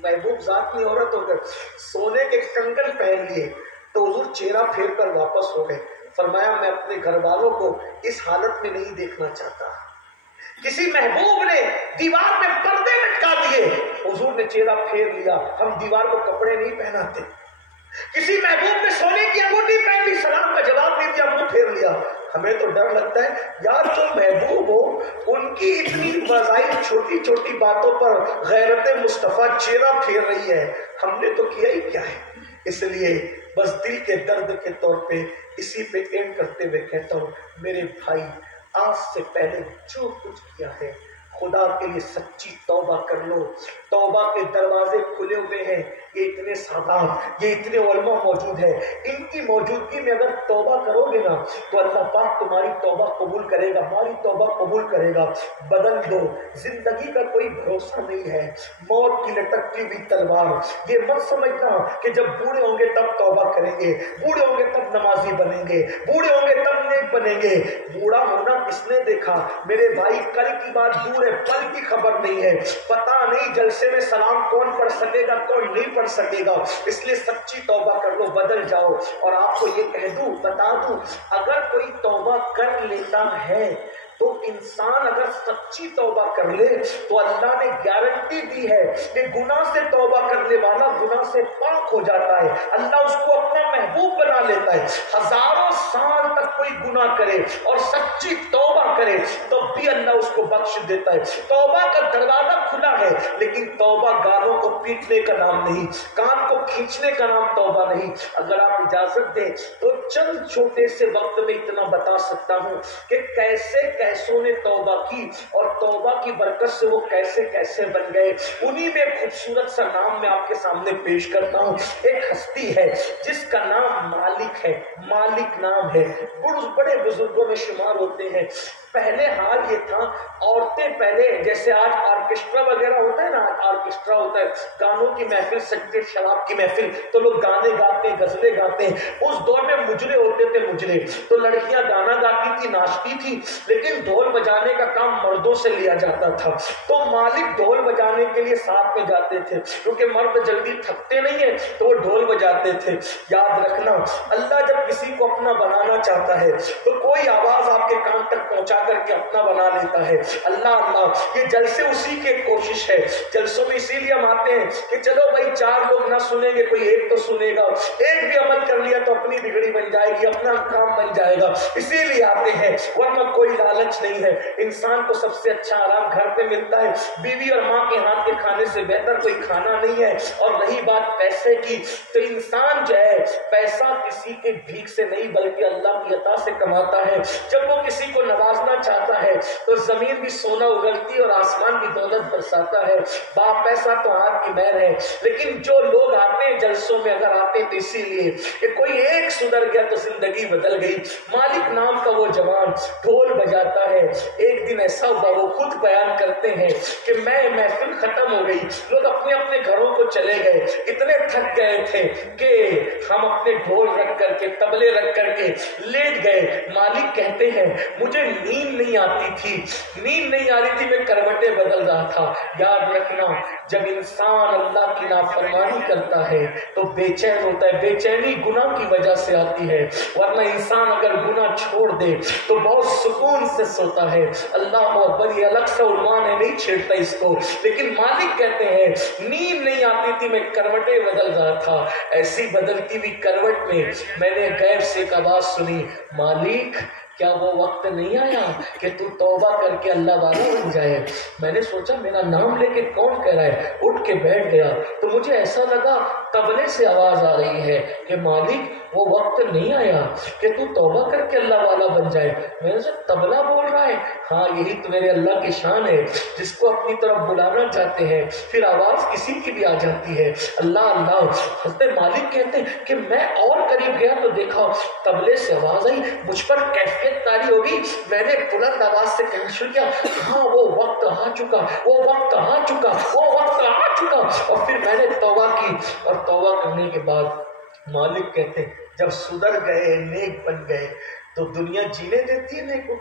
محبوب ذات نے عورت ہو کر سونے کے کنگن پہن لیے تو حضور چہرہ پھیر کر واپس ہو گئے. فرمایا میں اپنے گھر والوں کو اس حالت میں نہیں دیکھنا چاہتا. کسی محبوب نے دیوار پہ پردے لٹکا دیے، حضور نے چہرہ پھیر لیا. ہم دیوار کو کپڑے نہیں پہناتے. کسی محبوب نے سونے کی انگوٹھی پہن لی، سلام کا جواب نہیں دیا، منہ پھیر لیا. ہمیں تو ڈر لگتا ہے یار جو محبوب ہو ان کی اتنی بظاہر چھوٹی چھوٹی باتوں پر غیرت مصطفیٰ چہرہ پھیر رہی ہے، ہم نے تو کیا ہی کیا ہے. اس لیے بس دل کے درد کے طور پہ اسی پہ اینڈ کرتے ہوئے کہتا ہوں میرے بھائی، آج سے پہلے جو کچھ کیا ہے خدا کے لیے سچی توبہ کر لو. توبہ کے دروازے کھلے ہوئے ہیں. یہ اتنے سادات، یہ اتنے علماء موجود ہیں، ان کی موجودگی میں اگر توبہ کرو گے نا تو اللہ پاک تمہاری توبہ قبول کرے گا، ہماری توبہ قبول کرے گا. بدل دو. زندگی کا کوئی بھروسہ نہیں ہے، موت کی لٹکتی ہوئی تلوار. یہ مت سمجھنا کہ جب بوڑھے ہوں گے تب توبہ کریں گے، بوڑھے ہوں گے تب نمازی بنیں گے، بوڑھے ہوں گے تب نیک بنیں گے. بوڑھا ہونا کس نے دیکھا میرے بھائی؟ کل کی بات دور ہے، پل کی خبر نہیں ہے. پتا نہیں جلسے میں سلام کون پڑھ سکے گا، کون نہیں پڑھ سکے گا. اس لیے سچی توبہ کر لو، بدل جاؤ. اور آپ کو یہ کہہ دوں، بتا دوں، اگر کوئی توبہ کر لیتا ہے تو انسان اگر سچی توبہ کر لے تو اللہ نے گارنٹی دی ہے کہ گناہ سے توبہ کرنے والا گناہ سے پاک ہو جاتا ہے. اللہ اس کو اپنا محبوب بنا لیتا ہے. ہزاروں سال تک کوئی گناہ کرے اور سچی توبہ کرے تو بھی اللہ اس کو بخش دیتا ہے. توبہ کا دروازہ کھلا ہے، لیکن توبہ گالوں کو پیٹنے کا نام نہیں، کان کو کھینچنے کا نام توبہ نہیں. اگر آپ اجازت دیں تو چند چھوٹے سے وقت میں اتنا بتا سکتا ہوں کہ کیسے کیسوں نے توبہ کی اور توبہ کی برکت سے وہ کیسے کیسے بن گئے. انہی میں خوبصورت سا نام میں آپ کے سامنے پیش کرتا ہوں. ایک ہستی ہے جس کا نام مالک ہے. مالک نام ہے، بڑے بزرگوں میں شمار ہوتے ہیں. پہلے حال یہ تھا، عورتیں پہلے جیسے آج آرکیسٹرا وغیرہ ہوتا ہے نا، آرکیسٹرا ہوتا ہے، گانوں کی محفل، سکتے شراب کی محفل، تو لوگ گانے گاتے ہیں، غزلیں گاتے ہیں. اس دور میں مجرے ہوتے تھے. مجرے تو لڑکیاں گانا گاتی تھی، ناچتی تھی، لیکن ڈھول بجانے کا کام مردوں سے لیا جاتا تھا. تو مالک ڈھول بجانے کے لیے ساتھ میں جاتے تھے، کیونکہ مرد جلدی تھکتے نہیں ہیں تو وہ ڈھول بجاتے تھے. یاد رکھنا، اللہ جب کسی کو اپنا بنانا چاہتا ہے تو کوئی آواز آپ کے کان تک پہنچا کر کے اپنا بنا لیتا ہے. اللہ اللہ، یہ جلسے اسی کی کوشش ہے. جلسوں میں اسی لیے ہم آتے ہیں کہ چلو بھائی 4 لوگ نہ سنیں گے، کوئی ایک تو سنے گا. ایک بھی عمل کر لیا تو اپنی بگڑی بن جائے گی، اپنا کام بن جائے گا. اسی لیے آتے ہیں، ورنہ کوئی لالچ نہیں ہے. انسان کو سب سے اچھا آرام گھر پہ ملتا ہے. بیوی اور ماں کے ہاتھ کے کھانے سے بہتر کوئی کھانا نہیں ہے. اور رہی بات پیسے کی، تو انسان جو ہے پیسہ کسی کے بھیک سے نہیں بلکہ اللہ کی عطا سے کماتا ہے. جب وہ کسی کو نوازنا چاہتا ہے تو زمین بھی سونا اگلتی اور آسمان بھی دولت برساتا ہے. باپ پیسہ تو آپ کی مہر ہے. لیکن جو لوگ آتے ہیں جلسوں میں، اگر آتے ہیں تو اسی لیے کہ کوئی ایک سدھر گیا تو زندگی بدل گئی. مالک نام کا وہ جوان ڈھول بجاتا ہے. ایک دن ایسا ہوا، وہ خود بیان کرتے ہیں کہ میں محفل ختم ہو گئی، لوگ اپنے اپنے گھروں کو چلے گئے، اتنے تھک گئے تھے کہ ہم اپنے ڈھول رکھ کر کے، تبلے رکھ کر کے لیٹ گئے. مالک کہتے ہیں مجھے نیند نہیں آتی تھی، نیند نہیں آ رہی تھی، میں کروٹیں بدل رہا تھا. یاد رکھنا، جب انسان اللہ کی نافرمانی کرتا ہے تو بے چین ہوتا ہے. بے چینی گناہ کی وجہ سے آتی ہے، ورنہ انسان اگر گناہ چھوڑ دے تو بہت سکون سے سوتا ہے. اللہ اکبر، یہ الگ سا عنوان ہے، نہیں چھیڑتا اس کو. لیکن مالک کہتے ہیں نیند نہیں آتی تھی، میں کروٹیں بدل رہا تھا. ایسی بدلتی ہوئی کروٹ میں نے غیب سے ایک آواز سنی، مالک کیا وہ وقت نہیں آیا کہ تو توبہ کر کے اللہ والا بن جائے؟ میں نے سوچا میرا نام لے کے کون کہہ رہا ہے، اٹھ کے بیٹھ گیا تو مجھے ایسا لگا تبلے سے آواز آ رہی ہے کہ مالک وہ وقت نہیں آیا کہ تو توبہ کر کے اللہ والا بن جائے. میں نے سوچا تبلا بول رہا ہے؟ ہاں، یہی تو میرے اللہ کی شان ہے، جس کو اپنی طرف بلانا چاہتے ہیں پھر آواز کسی کی بھی آ جاتی ہے. اللہ اللہ. حضرت مالک کہتے ہیں کہ میں اور قریب گیا تو دیکھا تبلے سے آواز آئی، مجھ پر کیفیت طاری ہوگی. میں نے بلند آواز سے کہنا شروع کیا، ہاں وہ وقت آ چکا، وہ وقت آ چکا، وہ وقت آ چکا. اور پھر میں نے توبہ کی، اور توبہ کرنے کے بعد مالک کہتے ہیں جب سدھر گئے، نیک بن گئے، تو دنیا جینے دیتی ہے نیک کو.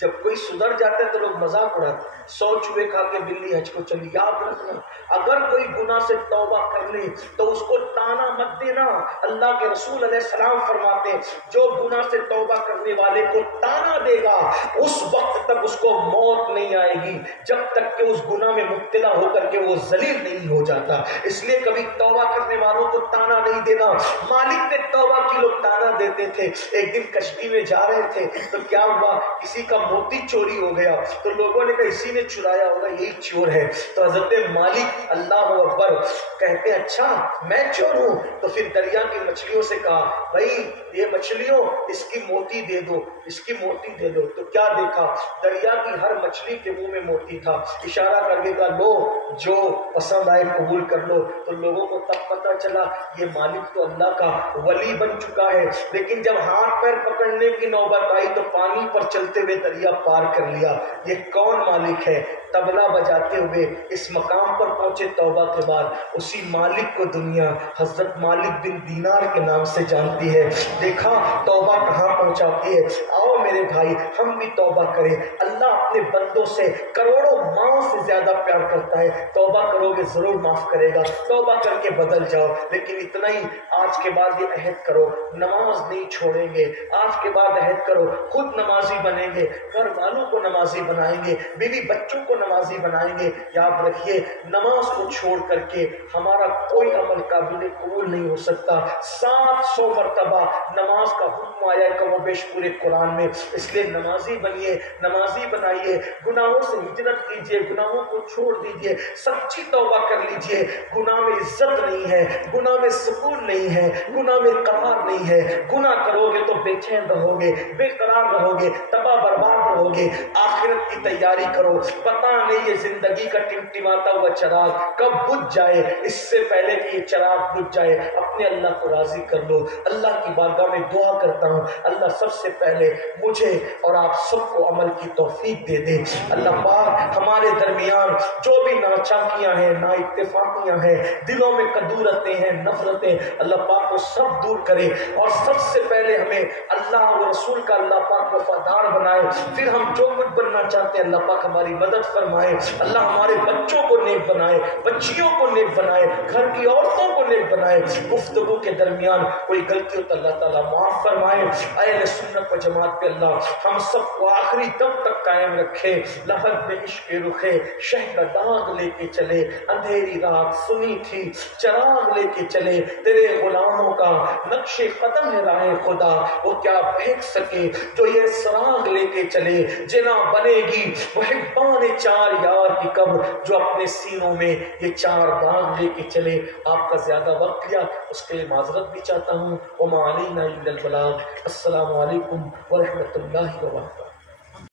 جب کوئی سدھر جاتا ہے تو لوگ مذاق اڑاتے ہیں، 100 چوہے کھا کے بلی حج کو چلی. یاد رکھنا، اگر کوئی گناہ سے توبہ کر لے تو اس کو تانا مت دینا. اللہ کے رسول علیہ السلام فرماتے ہیں جو گناہ سے توبہ کرنے والے کو تانا دے گا اس وقت تک اس کو موت نہیں آئے گی جب تک کہ اس گناہ میں مبتلا ہو کر کے وہ ذلیل نہیں ہو جاتا. اس لیے کبھی توبہ کرنے والوں کو تانا نہیں دینا. مالک نے توبہ کی، لوگ تانا دیتے تھے. ایک دن کشتی میں جا رہے تھے تو کیا ہوا، کسی کا موتی چوری ہو گیا تو لوگوں نے کہا اسی نے چرایا ہوگا، یہی چور ہے. تو حضرت مالک اللہ اکبر کہتے اچھا میں چور ہوں. تو پھر دریا کی مچھلیوں سے کہا بھائی یہ مچھلیوں اس کی موتی دے دو، اس کی موتی دے دو۔ تو کیا دیکھا؟ دریا کی ہر مچھلی کے منہ میں موتی تھا۔ اشارہ کر کے کہا لو جو پسند آئے قبول کر لو۔ تو لوگوں کو تب پتہ چلا یہ مالک تو اللہ کا ولی بن چکا ہے، لیکن جب ہاتھ پیر پکڑنے کی نوبت آئی تو پانی پر چلتے ہوئے دریا پار کر لیا۔ یہ کون مالک ہے؟ طبلہ بجاتے ہوئے اس مقام پر پہنچے توبہ کے بعد۔ اسی مالک کو دنیا حضرت مالک بن دینار کے نام سے جانتی ہے۔ دیکھا توبہ کہاں پہنچاتی ہے۔ آؤ میرے بھائی ہم بھی توبہ کریں۔ اللہ اپنے بندوں سے کروڑوں ماؤں سے زیادہ پیار کرتا ہے۔ توبہ کرو گے ضرور معاف کرے گا، توبہ کر کے بدل جاؤ۔ لیکن اتنا ہی آج کے بعد یہ عہد کرو نماز نہیں چھوڑیں گے۔ آج کے بعد عہد کرو خود نمازی بنیں گے، گھر والوں کو نمازی بنائیں گے، بیوی بچوں کو نمازی بنائیں گے۔ یاد رکھیے نماز کو چھوڑ کر کے ہمارا کوئی عمل قابل قبول نہیں ہو سکتا۔ 700 مرتبہ نماز کا حکم آیا ہے کم و بیش پورے قرآن میں، اس لیے نمازی بنیے، نمازی بنائیے، گناہوں سے ہجرت کیجیے، گناہوں کو چھوڑ دیجیے، سچی توبہ کر لیجیے۔ گناہ میں عزت نہیں ہے، گناہ میں سکون نہیں ہے، گناہ میں قرار نہیں ہے۔ گناہ کرو گے تو بے چین رہو گے، بے قرار رہو گے، تباہ برباد رہو گے۔ آخرت کی تیاری کرو، پتہ نہیں یہ زندگی کا ٹمٹماتا ہوا چراغ کب بجھ جائے، اس سے پہلے کہ یہ چراغ بجھ جائے اپنے اللہ کو راضی کر لو۔ اللہ کی بارگاہ میں دعا کرتا ہوں اللہ سب سے پہلے مجھے اور آپ سب کو عمل کی توفیق دے دے۔ اللہ پاک ہمارے درمیان جو بھی ناچاکیاں ہیں، نا اتفاقیاں ہیں، دلوں میں کدورتیں ہیں، نفرتیں، اللہ پاک کو سب دور کرے، اور سب سے پہلے ہمیں اللہ و رسول کا اللہ پاک وفادار بنائے۔ پھر ہم جو کچھ بننا چاہتے ہیں اللہ پاک ہماری مدد فرمائے۔ اللہ ہمارے بچوں کو نیک بنائے، بچیوں کو نیک بنائے، گھر کی عورتوں کو نیک بنائے۔ گفتگو کے درمیان کوئی غلطی ہو تو اللہ تعالیٰ معاف فرمائے۔ اہل سنت و جماعت پہ اللہ ہم سب کو آخری دم تک قائم رکھے۔ لحد میں عشق رخے شہ کا داغ لے کے چلے، اندھیری رات سنی تھی چراغ لے کے چلے، تیرے غلاموں کا نقش قدم ہے راہ خدا، وہ کیا بہک سکے جو یہ سراغ لے کے چلے۔ جنا بنے گی محبان چار یار کی قبر جو اپنے سینوں میں یہ چار باغ لے کے چلے۔ آپ کا زیادہ وقت لیا اس کے لیے معذرت بھی چاہتا ہوں۔ وما علینا الا البلاغ۔ السلام علیکم ورحمۃ اللہ وبرکاتہ۔